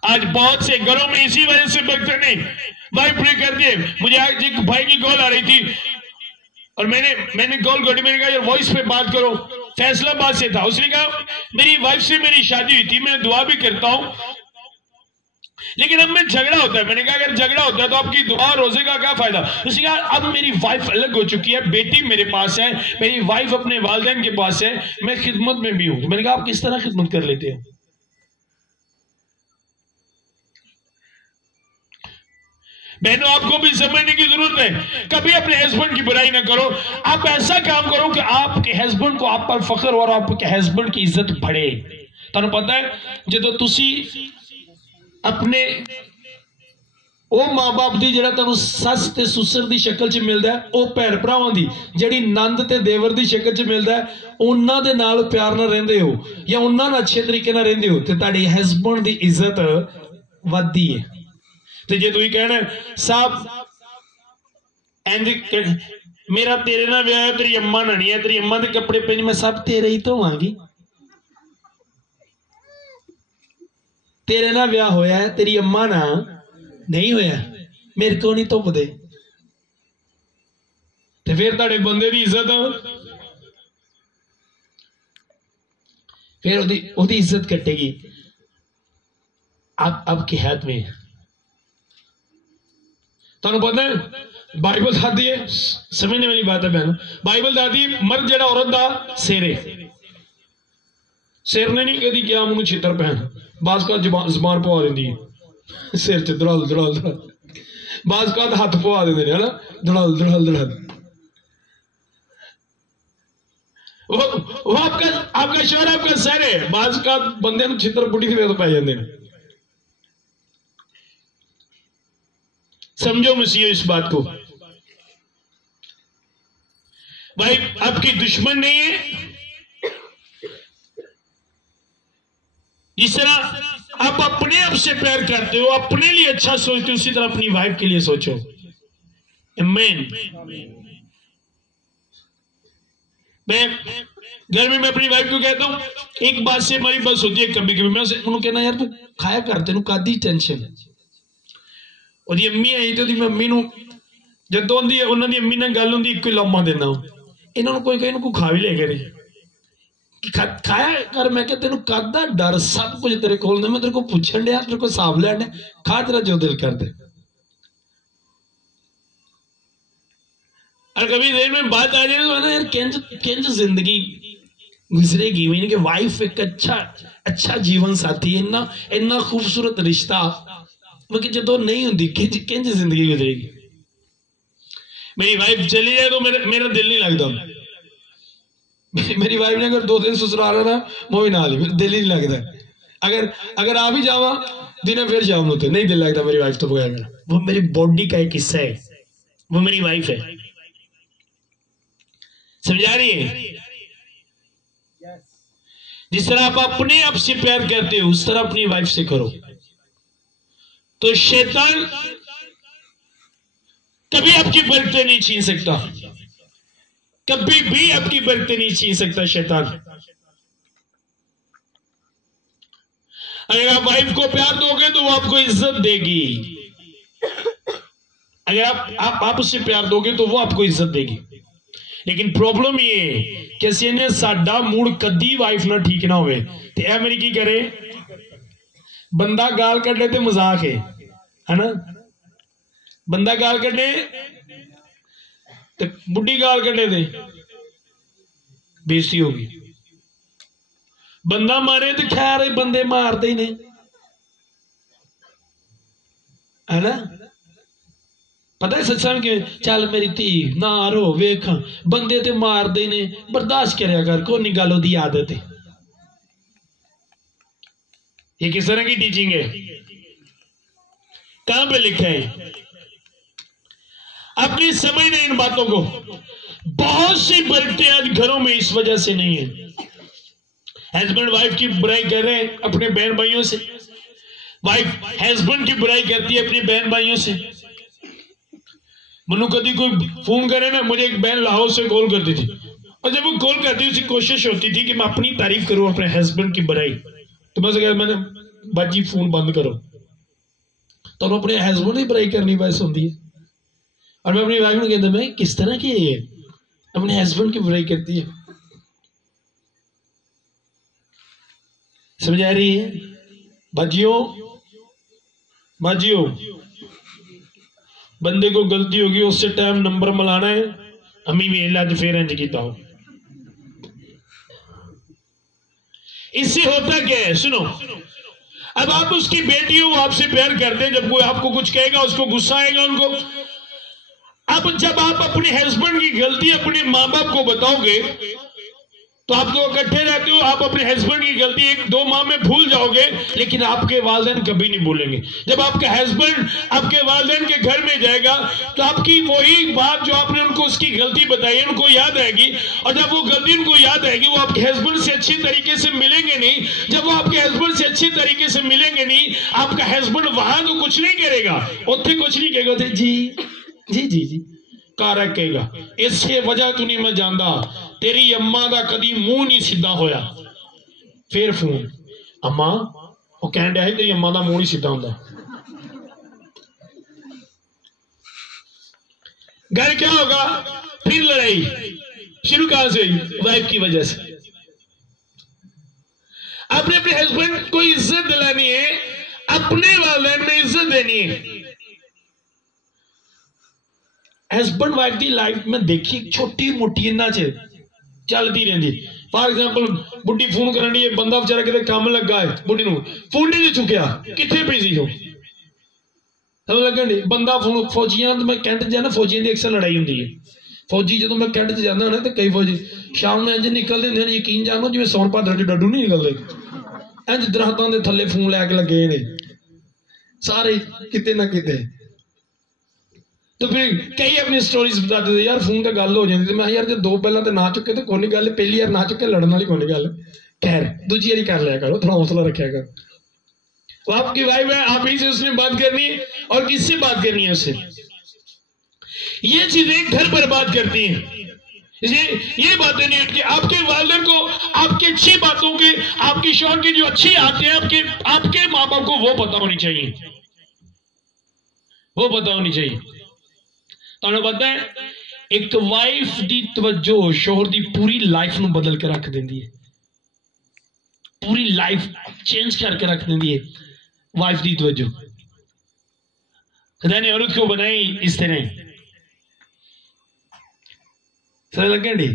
आज बहुत से घरों में इसी वजह से बरकत नहीं, भाई प्रे कर दिए। मुझे आज एक भाई की कॉल आ रही थी और मैंने कॉल करी, मैंने कहा यार वॉइस पे बात करो, फैसलाबाद से था। उसने कहा मेरी वाइफ से मेरी शादी हुई थी, मैं दुआ भी करता हूं लेकिन अब में झगड़ा होता है। मैंने कहा अगर झगड़ा होता है तो आपकी दुआ और रोजे का क्या फायदा। उसने कहा अब मेरी वाइफ अलग हो चुकी है, बेटी मेरे पास है, मेरी वाइफ अपने वालिदैन के पास है, मैं खिदमत में भी हूं। मैंने कहा आप किस तरह खिदमत कर लेते हो। बहनों आपको भी समझने की जरूरत है, कभी अपने हस्बैंड की बुराई ना करो। आप ऐसा काम करो कि आपके हस्बैंड को आप पर फख्र और आपके हस्बैंड की इज्जत बढ़े। तुहानू पता है जो तुसी अपने ओ मां बाप दी जिहड़ा तुहानू सस ते सुसर दी शक्ल च मिलदा है, ओ भैण भरावां दी जिहड़ी नंद ते देवर दी शक्ल च मिलदा है, उन्हां दे नाल प्यार नाल रहिंदे हो या उन्हां नाल अच्छे तरीके नाल रहिंदे हो ते तुहाडे हस्बैंड दी इज्जत वधदी है। तो जे तुम कहना साहब मेरा तेरे ना ब्याह है, तेरी अम्मा ना नहीं है, तेरी अम्मा के कपड़े पहने मैं सब तेरे ही धोवांगी, तेरे ना ब्याह होया है, तेरी अम्मा ना नहीं होया, मेरे को नहीं धोपदे, तो फिर तुहाडे बंदे की इज्जत, फिर ओदी इज्जत कटेगी आपके हाथ में। तुहानू पता है बाइबल दादी है, समझने वाली बात है बहनों, बाइबल दादी मर्द जड़ा औरत दा सिर है, सिर ने नहीं कभी क्या मुझे छितर पहन, बाज का जबान पवा देंदी है सिर च धड़ाल धड़ाल धड़ाल, बाज का हाथ पवा देंगे है ना धड़ाल धड़ाल धड़ाल। वो आपका शोर आपका सिर है, बाज का बंदे छितर बुढ़ी से पै जाते हैं। समझो मसीह इस बात को, भाई आपकी दुश्मन नहीं है। जिस तरह आप अपने आप से प्यार करते हो, अपने लिए अच्छा सोचते हो, उसी तरह अपनी वाइफ के लिए सोचो। आमीन। मैं घर में मैं अपनी वाइफ को कहता हूं, एक बात से हमारी बस होती है, कभी कभी मैं उन्होंने कहना यार तू खाया कर, तेन कादी टेंशन है। ਉਹਦੀ अम्मी आई तो मम्मी जो उन्होंने अम्मी ने गल होंगी एक लामा देना, इन्होंने कोई कहीं को खा भी ले गए खाया कर। मैं तेन कादा डर, सब कुछ तेरे को, मैं तेरे को पूछन दिया, तेरे को हिसाब लैन, खा तेरा जो दिल कर दे। और कभी देर में बात आ जाए तो ना यार किंज जिंदगी गुजरेगी। मीन कि वाइफ एक अच्छा जीवन साथी, इन्ना खूबसूरत रिश्ता, मगर जो नहीं होंगी किंज जिंदगी गुजरेगी। मेरी वाइफ चली जाए तो मेरा दिल नहीं लगता। मेरी वाइफ ने अगर 2 दिन ससुराल ना मैं भी ना ली, मेरा दिल ही नहीं लगता। अगर आ भी जावा दिन फिर शाम होते नहीं दिल लगता मेरी वाइफ तो बगैर मेरा। वो मेरी बॉडी का एक हिस्सा है, वो मेरी वाइफ है। समझा रही है? जिस तरह आप अपने आप से प्यार करते हो उस तरह अपनी वाइफ से करो, तो शैतान कभी आपकी बरकतें नहीं छीन सकता, कभी भी आपकी बरकतें नहीं छीन सकता शैतान। अगर आप वाइफ को प्यार दोगे तो वो आपको इज्जत देगी। अगर आप उससे प्यार दोगे तो वो आपको इज्जत देगी। लेकिन प्रॉब्लम ये किसी ने साडा मूड कदी वाइफ ना ठीक ना होवे ते ए मेरी की करे, बंदा गाल कड्डे ते मजाक है ना, बंदा गाल कड्डे ते बुढ़ी गाल कड्डे ते बेइज्जती होगी, बंदा मारे तो खैर बंदे मारते ही ने, है ना। पता है सत्संग के चल मेरी धी ना रो वेख बंदे ते मारते ही ने, बर्दाश्त करया कर, कोई नहीं गल ओदी आदत है। ये किस तरह की टीचिंग है, कहां पे लिखा है? अपनी समझ नहीं इन बातों को। बहुत सी बरकतें आज घरों में इस वजह से नहीं है। हस्बैंड वाइफ की बुराई कर रहे हैं अपने बहन भाइयों से, वाइफ हस्बैंड की बुराई करती है अपने बहन भाइयों से। मनु कभी कोई फोन करे ना, मुझे एक बहन लाहौर से कॉल करती थी, और जब वो कॉल करती थी उसकी कोशिश होती थी कि मैं अपनी तारीफ करूं अपने हस्बैंड की बुराई, तो मैंने बाजी फोन बंद करो, तो अपने हस्बैंड की बुराई करनी बस होती है। और मैं अपनी वाइफ को कहता मैं किस तरह की है, अपने हस्बैंड की बुराई करती है। समझ आ रही है बाजियों? बाजियों, बंदे को गलती होगी उससे टाइम नंबर मिलाना है, अम्मी वेल अज फिर इंज किया हो। इससे होता क्या है सुनो, अब आप उसकी बेटी हो, आपसे प्यार करते हैं, जब कोई आपको कुछ कहेगा उसको गुस्सा आएगा उनको। अब जब आप अपने हस्बैंड की गलती अपने माँ बाप को बताओगे तो आप तो इकट्ठे रहते हो, आप अपने हस्बैंड की गलती एक दो माह में भूल जाओगे, लेकिन आपके वालिदैन कभी नहीं भूलेंगे। जब आपका हस्बैंड आपके वालिदैन के घर में जाएगा तो आपकी वही बात जो आपने उनको उसकी गलती बताई उनको याद आएगी, और जब वो गलती उनको याद आएगी वो आपके हस्बैंड से अच्छी तरीके से मिलेंगे नहीं। जब वो आपके हस्बैंड से अच्छी तरीके से मिलेंगे नहीं, आपका हस्बैंड वहां तो कुछ नहीं करेगा, उत्थे कुछ नहीं कहेगा, जी जी जी जी कारक कहेगा, इसे वजह तू नहीं मैं जानता, तेरी अम्मा का कदी मुंह नहीं सीधा होया। फिर फोन, अम्मा वो कह रहा है तेरी अम्मा का मुंह नहीं सीधा होता। घर क्या होगा? फिर लड़ाई शुरू कहां से हुई? वाइफ की वजह से। आपने अपने हस्बैंड को इज्जत दिलानी है, अपने वालिदैन में इज्जत देनी है। हस्बैंड वाइफ की लाइफ में देखी छोटी मोटी इन्ना च चलती रही। फॉर एग्जाम्पल बुढ़ी फोन करनी है, बंदा बेचारा कितने काम लगा है, बुढ़ी नूं फोन नहीं चुकिया, कितने बिजी हो समझ लगन। बंदा फोन फौजियां मैं कैंट जाना, फौजियों की अक्सर लड़ाई होती है। फौजी जो मैं कैंट च जाना ना तो कई फौजी शाम में इंज निकलते होंगे, यकीन जानो जिवें सौन भादर च डड्डू नहीं निकलते, इंज दरख्तों के थले फोन लैके लगे ने सारे किते ना किते। तो फिर कई अपनी स्टोरीज बताते थे, यार फोन तो गल हो जाती, मैं यार जो दो पहला तो ना चुके तो कोई गल, पहली यार ना चुके लड़न वाली कोई गल, खैर दूजी बारी कर लिया करो, थोड़ा हौसला रखा करो। तो आपकी वाइफ है, आप ही से उसने बात करनी है, और किससे बात करनी है उससे। ये चीजें घर पर बात करती हैं। ये बातें नहीं कि आपके वालिदैन को आपकी अच्छी बातों के, आपकी शौहर की जो अच्छी आते हैं आपके माँ बाप को वो पता होनी चाहिए, वो पता होनी चाहिए। तुहानू पता है एक वाइफ की तवज्जो शोहर की पूरी लाइफ नू बदल के रख देंदी है, पूरी लाइफ चेंज करके रख देंदी है वाइफ की तवज्जो। खुदा ने औरत को बनाई इस तरह, समझ लगन डी।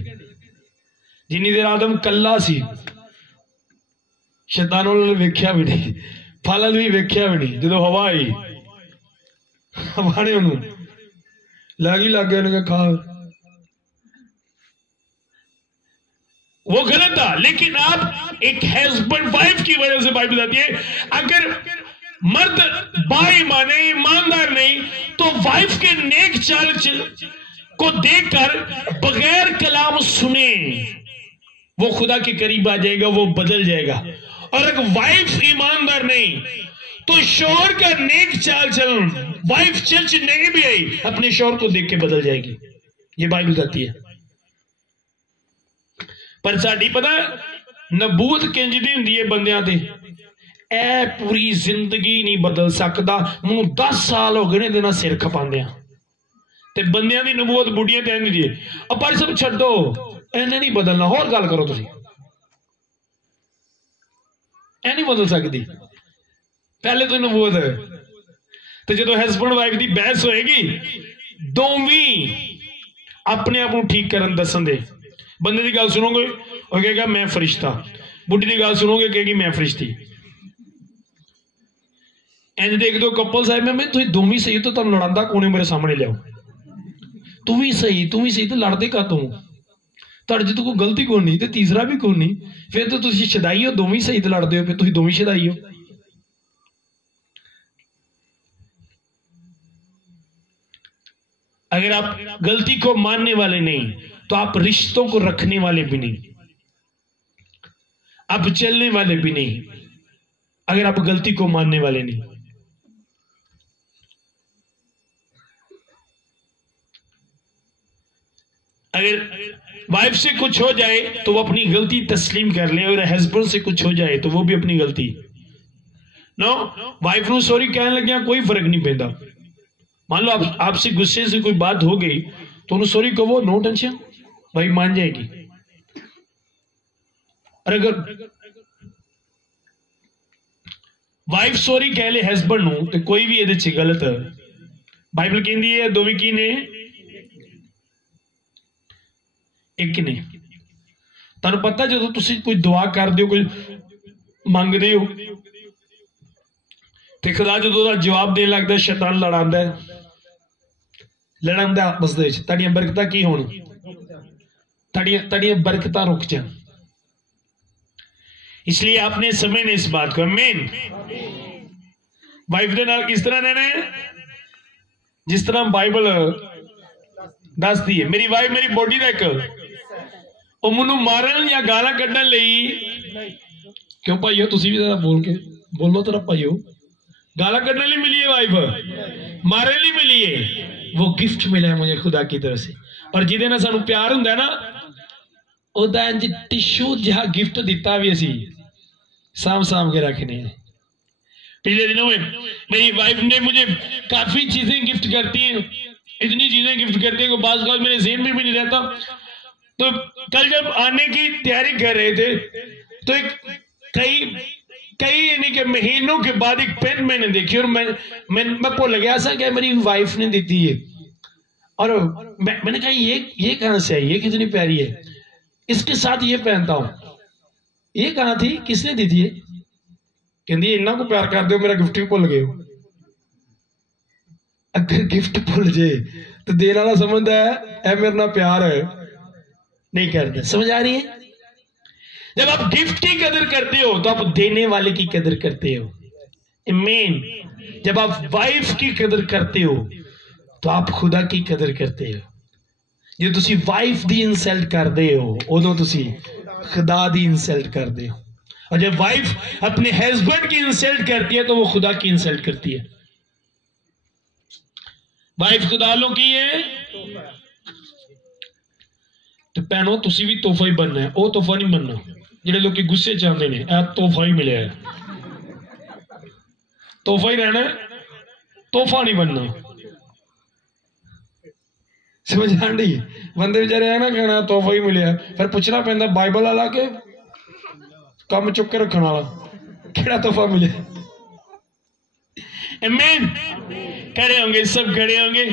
जिन्नी देर आदम कला सी, शैतान ने वेख्या भी नहीं, फल भी वेख्या भी नहीं, जो हवा आई हवा ने उन्होंने लग गया खा, वो गलत था। लेकिन आप एक हस्बैंड वाइफ की वजह से बाइबल बताती है, अगर मर्द बाईमान है, ईमानदार नहीं, तो वाइफ के नेक चाल को देखकर बगैर कलाम सुने वो खुदा के करीब आ जाएगा, वो बदल जाएगा। और अगर वाइफ ईमानदार नहीं तो शौहर का नेक चाल चलन, वाइफ चर्च नहीं भी आई अपने शौहर को देख के बदल जाएगी, ये बाइबल बताती है। पर साड़ी पता नबूत किंज दी हुंदी है बंदियां ते, ए पूरी जिंदगी नहीं बदल सकता। मैनूं 10 साल हो गए ने देना सिर खपांदियां, ਤੇ ਬੰਦਿਆਂ ਦੀ ਨਬੂਵਤ ਬੁੱਢੀਆਂ ਤੇ ਨਹੀਂ ਦੀ। ਪਰ ਸਭ ਛੱਡੋ, ਇਹਨੇ ਨਹੀਂ ਬਦਲਣਾ। ਹੋਰ ਗੱਲ ਕਰੋ ਤੁਸੀਂ, ਇਹ ਨਹੀਂ ਬਦਲ ਸਕਦੀ। ਪਹਿਲੇ ਤੋਂ ਨਬੂਵਤ ਹੈ। ਤੇ ਜਦੋਂ ਹਸਬੈਂਡ ਵਾਈਫ ਦੀ ਬਹਿਸ ਹੋਏਗੀ, ਦੋਵੇਂ ਆਪਣੇ ਆਪ ਨੂੰ ਠੀਕ ਕਰਨ ਦੱਸਣ ਦੇ। ਬੰਦੇ ਦੀ ਗੱਲ ਸੁਣੋਗੇ, ਉਹ ਕਹੇਗਾ ਮੈਂ ਫਰਿਸ਼ਤਾ। ਬੁੱਢੀ ਦੀ ਗੱਲ ਸੁਣੋਗੇ, ਕਹੇਗੀ ਮੈਂ ਫਰਿਸ਼ਤੀ। ਇੰਜ ਦੇ ਇੱਕ ਦੋ ਕਪਲ ਸਾਹਿਬ ਮੈਂ ਤੁਸੀਂ ਦੋਵੇਂ ਸਹੀ ਤੋਂ ਤੁਹਾਨੂੰ ਲੜਾਂਦਾ ਕੋਨੇ ਮੇਰੇ ਸਾਹਮਣੇ ਲਿਆਓ। ਤੂੰ ਵੀ ਸਹੀ ਤੇ ਲੜਦੇ ਕਾ ਤੂੰ? ਤੁਹਾਡੇ ਚ ਕੋਈ ਗਲਤੀ ਕੋਈ ਨਹੀਂ ਤੇ ਤੀਸਰਾ ਵੀ ਕੋਈ ਨਹੀਂ, ਫਿਰ ਤਾਂ ਤੁਸੀਂ ਸ਼ਦਾਈ ਹੋ। ਦੋਵੇਂ ਸਹੀ ਤੇ ਲੜਦੇ ਹੋ, ਫਿਰ ਤੁਸੀਂ ਦੋਵੇਂ ਸ਼ਦਾਈ ਹੋ। अगर आप गलती को मानने वाले नहीं तो आप रिश्तों को रखने वाले भी नहीं, आप चलने वाले भी नहीं। अगर आप गलती को मानने वाले नहीं, अगर वाइफ से कुछ हो जाए तो वो अपनी गलती तस्लीम कर ले, और हस्बैंड से कुछ हो जाए तो वो भी अपनी गलती। नो, वाइफ को सॉरी कहने लग गया कोई फर्क नहीं पैदा। मान लो आपसे गुस्से से कोई बात हो गई तो उन्हें सॉरी कहो, नो टेंशन, भाई मान जाएगी। और अगर वाइफ सॉरी कह ले हस्बैंड नूं तो कोई भी ये गलत है। बाइबल कहती है दोवें की ने एक ने। तुहानूं पता जो तुसीं कोई दुआ करदे हो, कोई मंगदे हो, ते खुदा जो जवाब देन लगदा, शैतान लड़ांदा है, लड़ांदा आपस दे विच। तुहाडीआं बरकतां की होण, तुहाडीआं बरकतां रुक जाण। इसलिए आपने समझना इस बात को। आमीन। वाइफ दे नाल किस तरह रहना है? जिस तरह बाइबल दसदी है। मेरी वाइफ मेरी बॉडी का एक मैनू मारन या गाला कड्ढन लई, क्यों भाईओ तुसीं भी जरा बोल के बोलो तेरा भाईओ, गाला कड्ढने लिए मिली है वाइफ, मारने लिए मिली है। वो गिफ्ट मिला है मुझे खुदा की तरफ से। और जिहदे नाल सानू प्यार हुंदा है ना, ओदा इंज टिश्यू जिहा गिफ्ट दिता भी असीं साम के रखने हैं। पिछले दिनों में मेरी वाइफ ने मुझे काफी चीजें गिफ्ट करती हैं, इतनी चीजें गिफ्ट करती है कि बाज़ बार मेरे ज़हन में भी नहीं रहता। तो कल जब आने की तैयारी कर रहे थे तो कई यानी कि महीनों के बाद एक पेन मैंने देखी, और मैं भूल गया था कि मेरी वाइफ ने दी थी ये। और मैंने कहा ये कहां से आई, ये कितनी प्यारी है, इसके साथ ये पहनता हूं। ये कहां थी, किसने दी थी ये? कहती इन्ना को प्यार कर दो, मेरा गिफ्ट भी भूल गए हो। अगर गिफ्ट भूल जाए तो देने वाला समझता है मेरे नाल प्यार है, नहीं करता। समझ आ रही है? जब आप गिफ्ट की कदर करते हो तो आप देने वाले की कदर करते हो। आमीन। जब आप वाइफ की कदर करते हो तो आप खुदा की कदर करते हो। जो तुसी वाइफ दी इंसल्ट करते हो उदों तुसी खुदा दी इंसल्ट करते हो। और जब वाइफ अपने हस्बैंड की इंसल्ट करती है तो वो खुदा की इंसल्ट करती है। वाइफ खुदा लो की है तो भैनों तुसी भी तोहफा ही बनना है, वो तोहफा नहीं बनना जिहड़े लोग गुस्से च आंदे ने। तोहफा ही मिले है, तोहफा ही रहना, तोहफा नहीं बनना। समझ आंदी? बंदे बेचारे है ना कहना तोहफा ही मिले, फिर पूछना पैंदा बाइबल वाला के कम चुक के रखने वाला केड़ा तोहफा मिले। आमीन। खड़े होंगे, सब खड़े होंगे।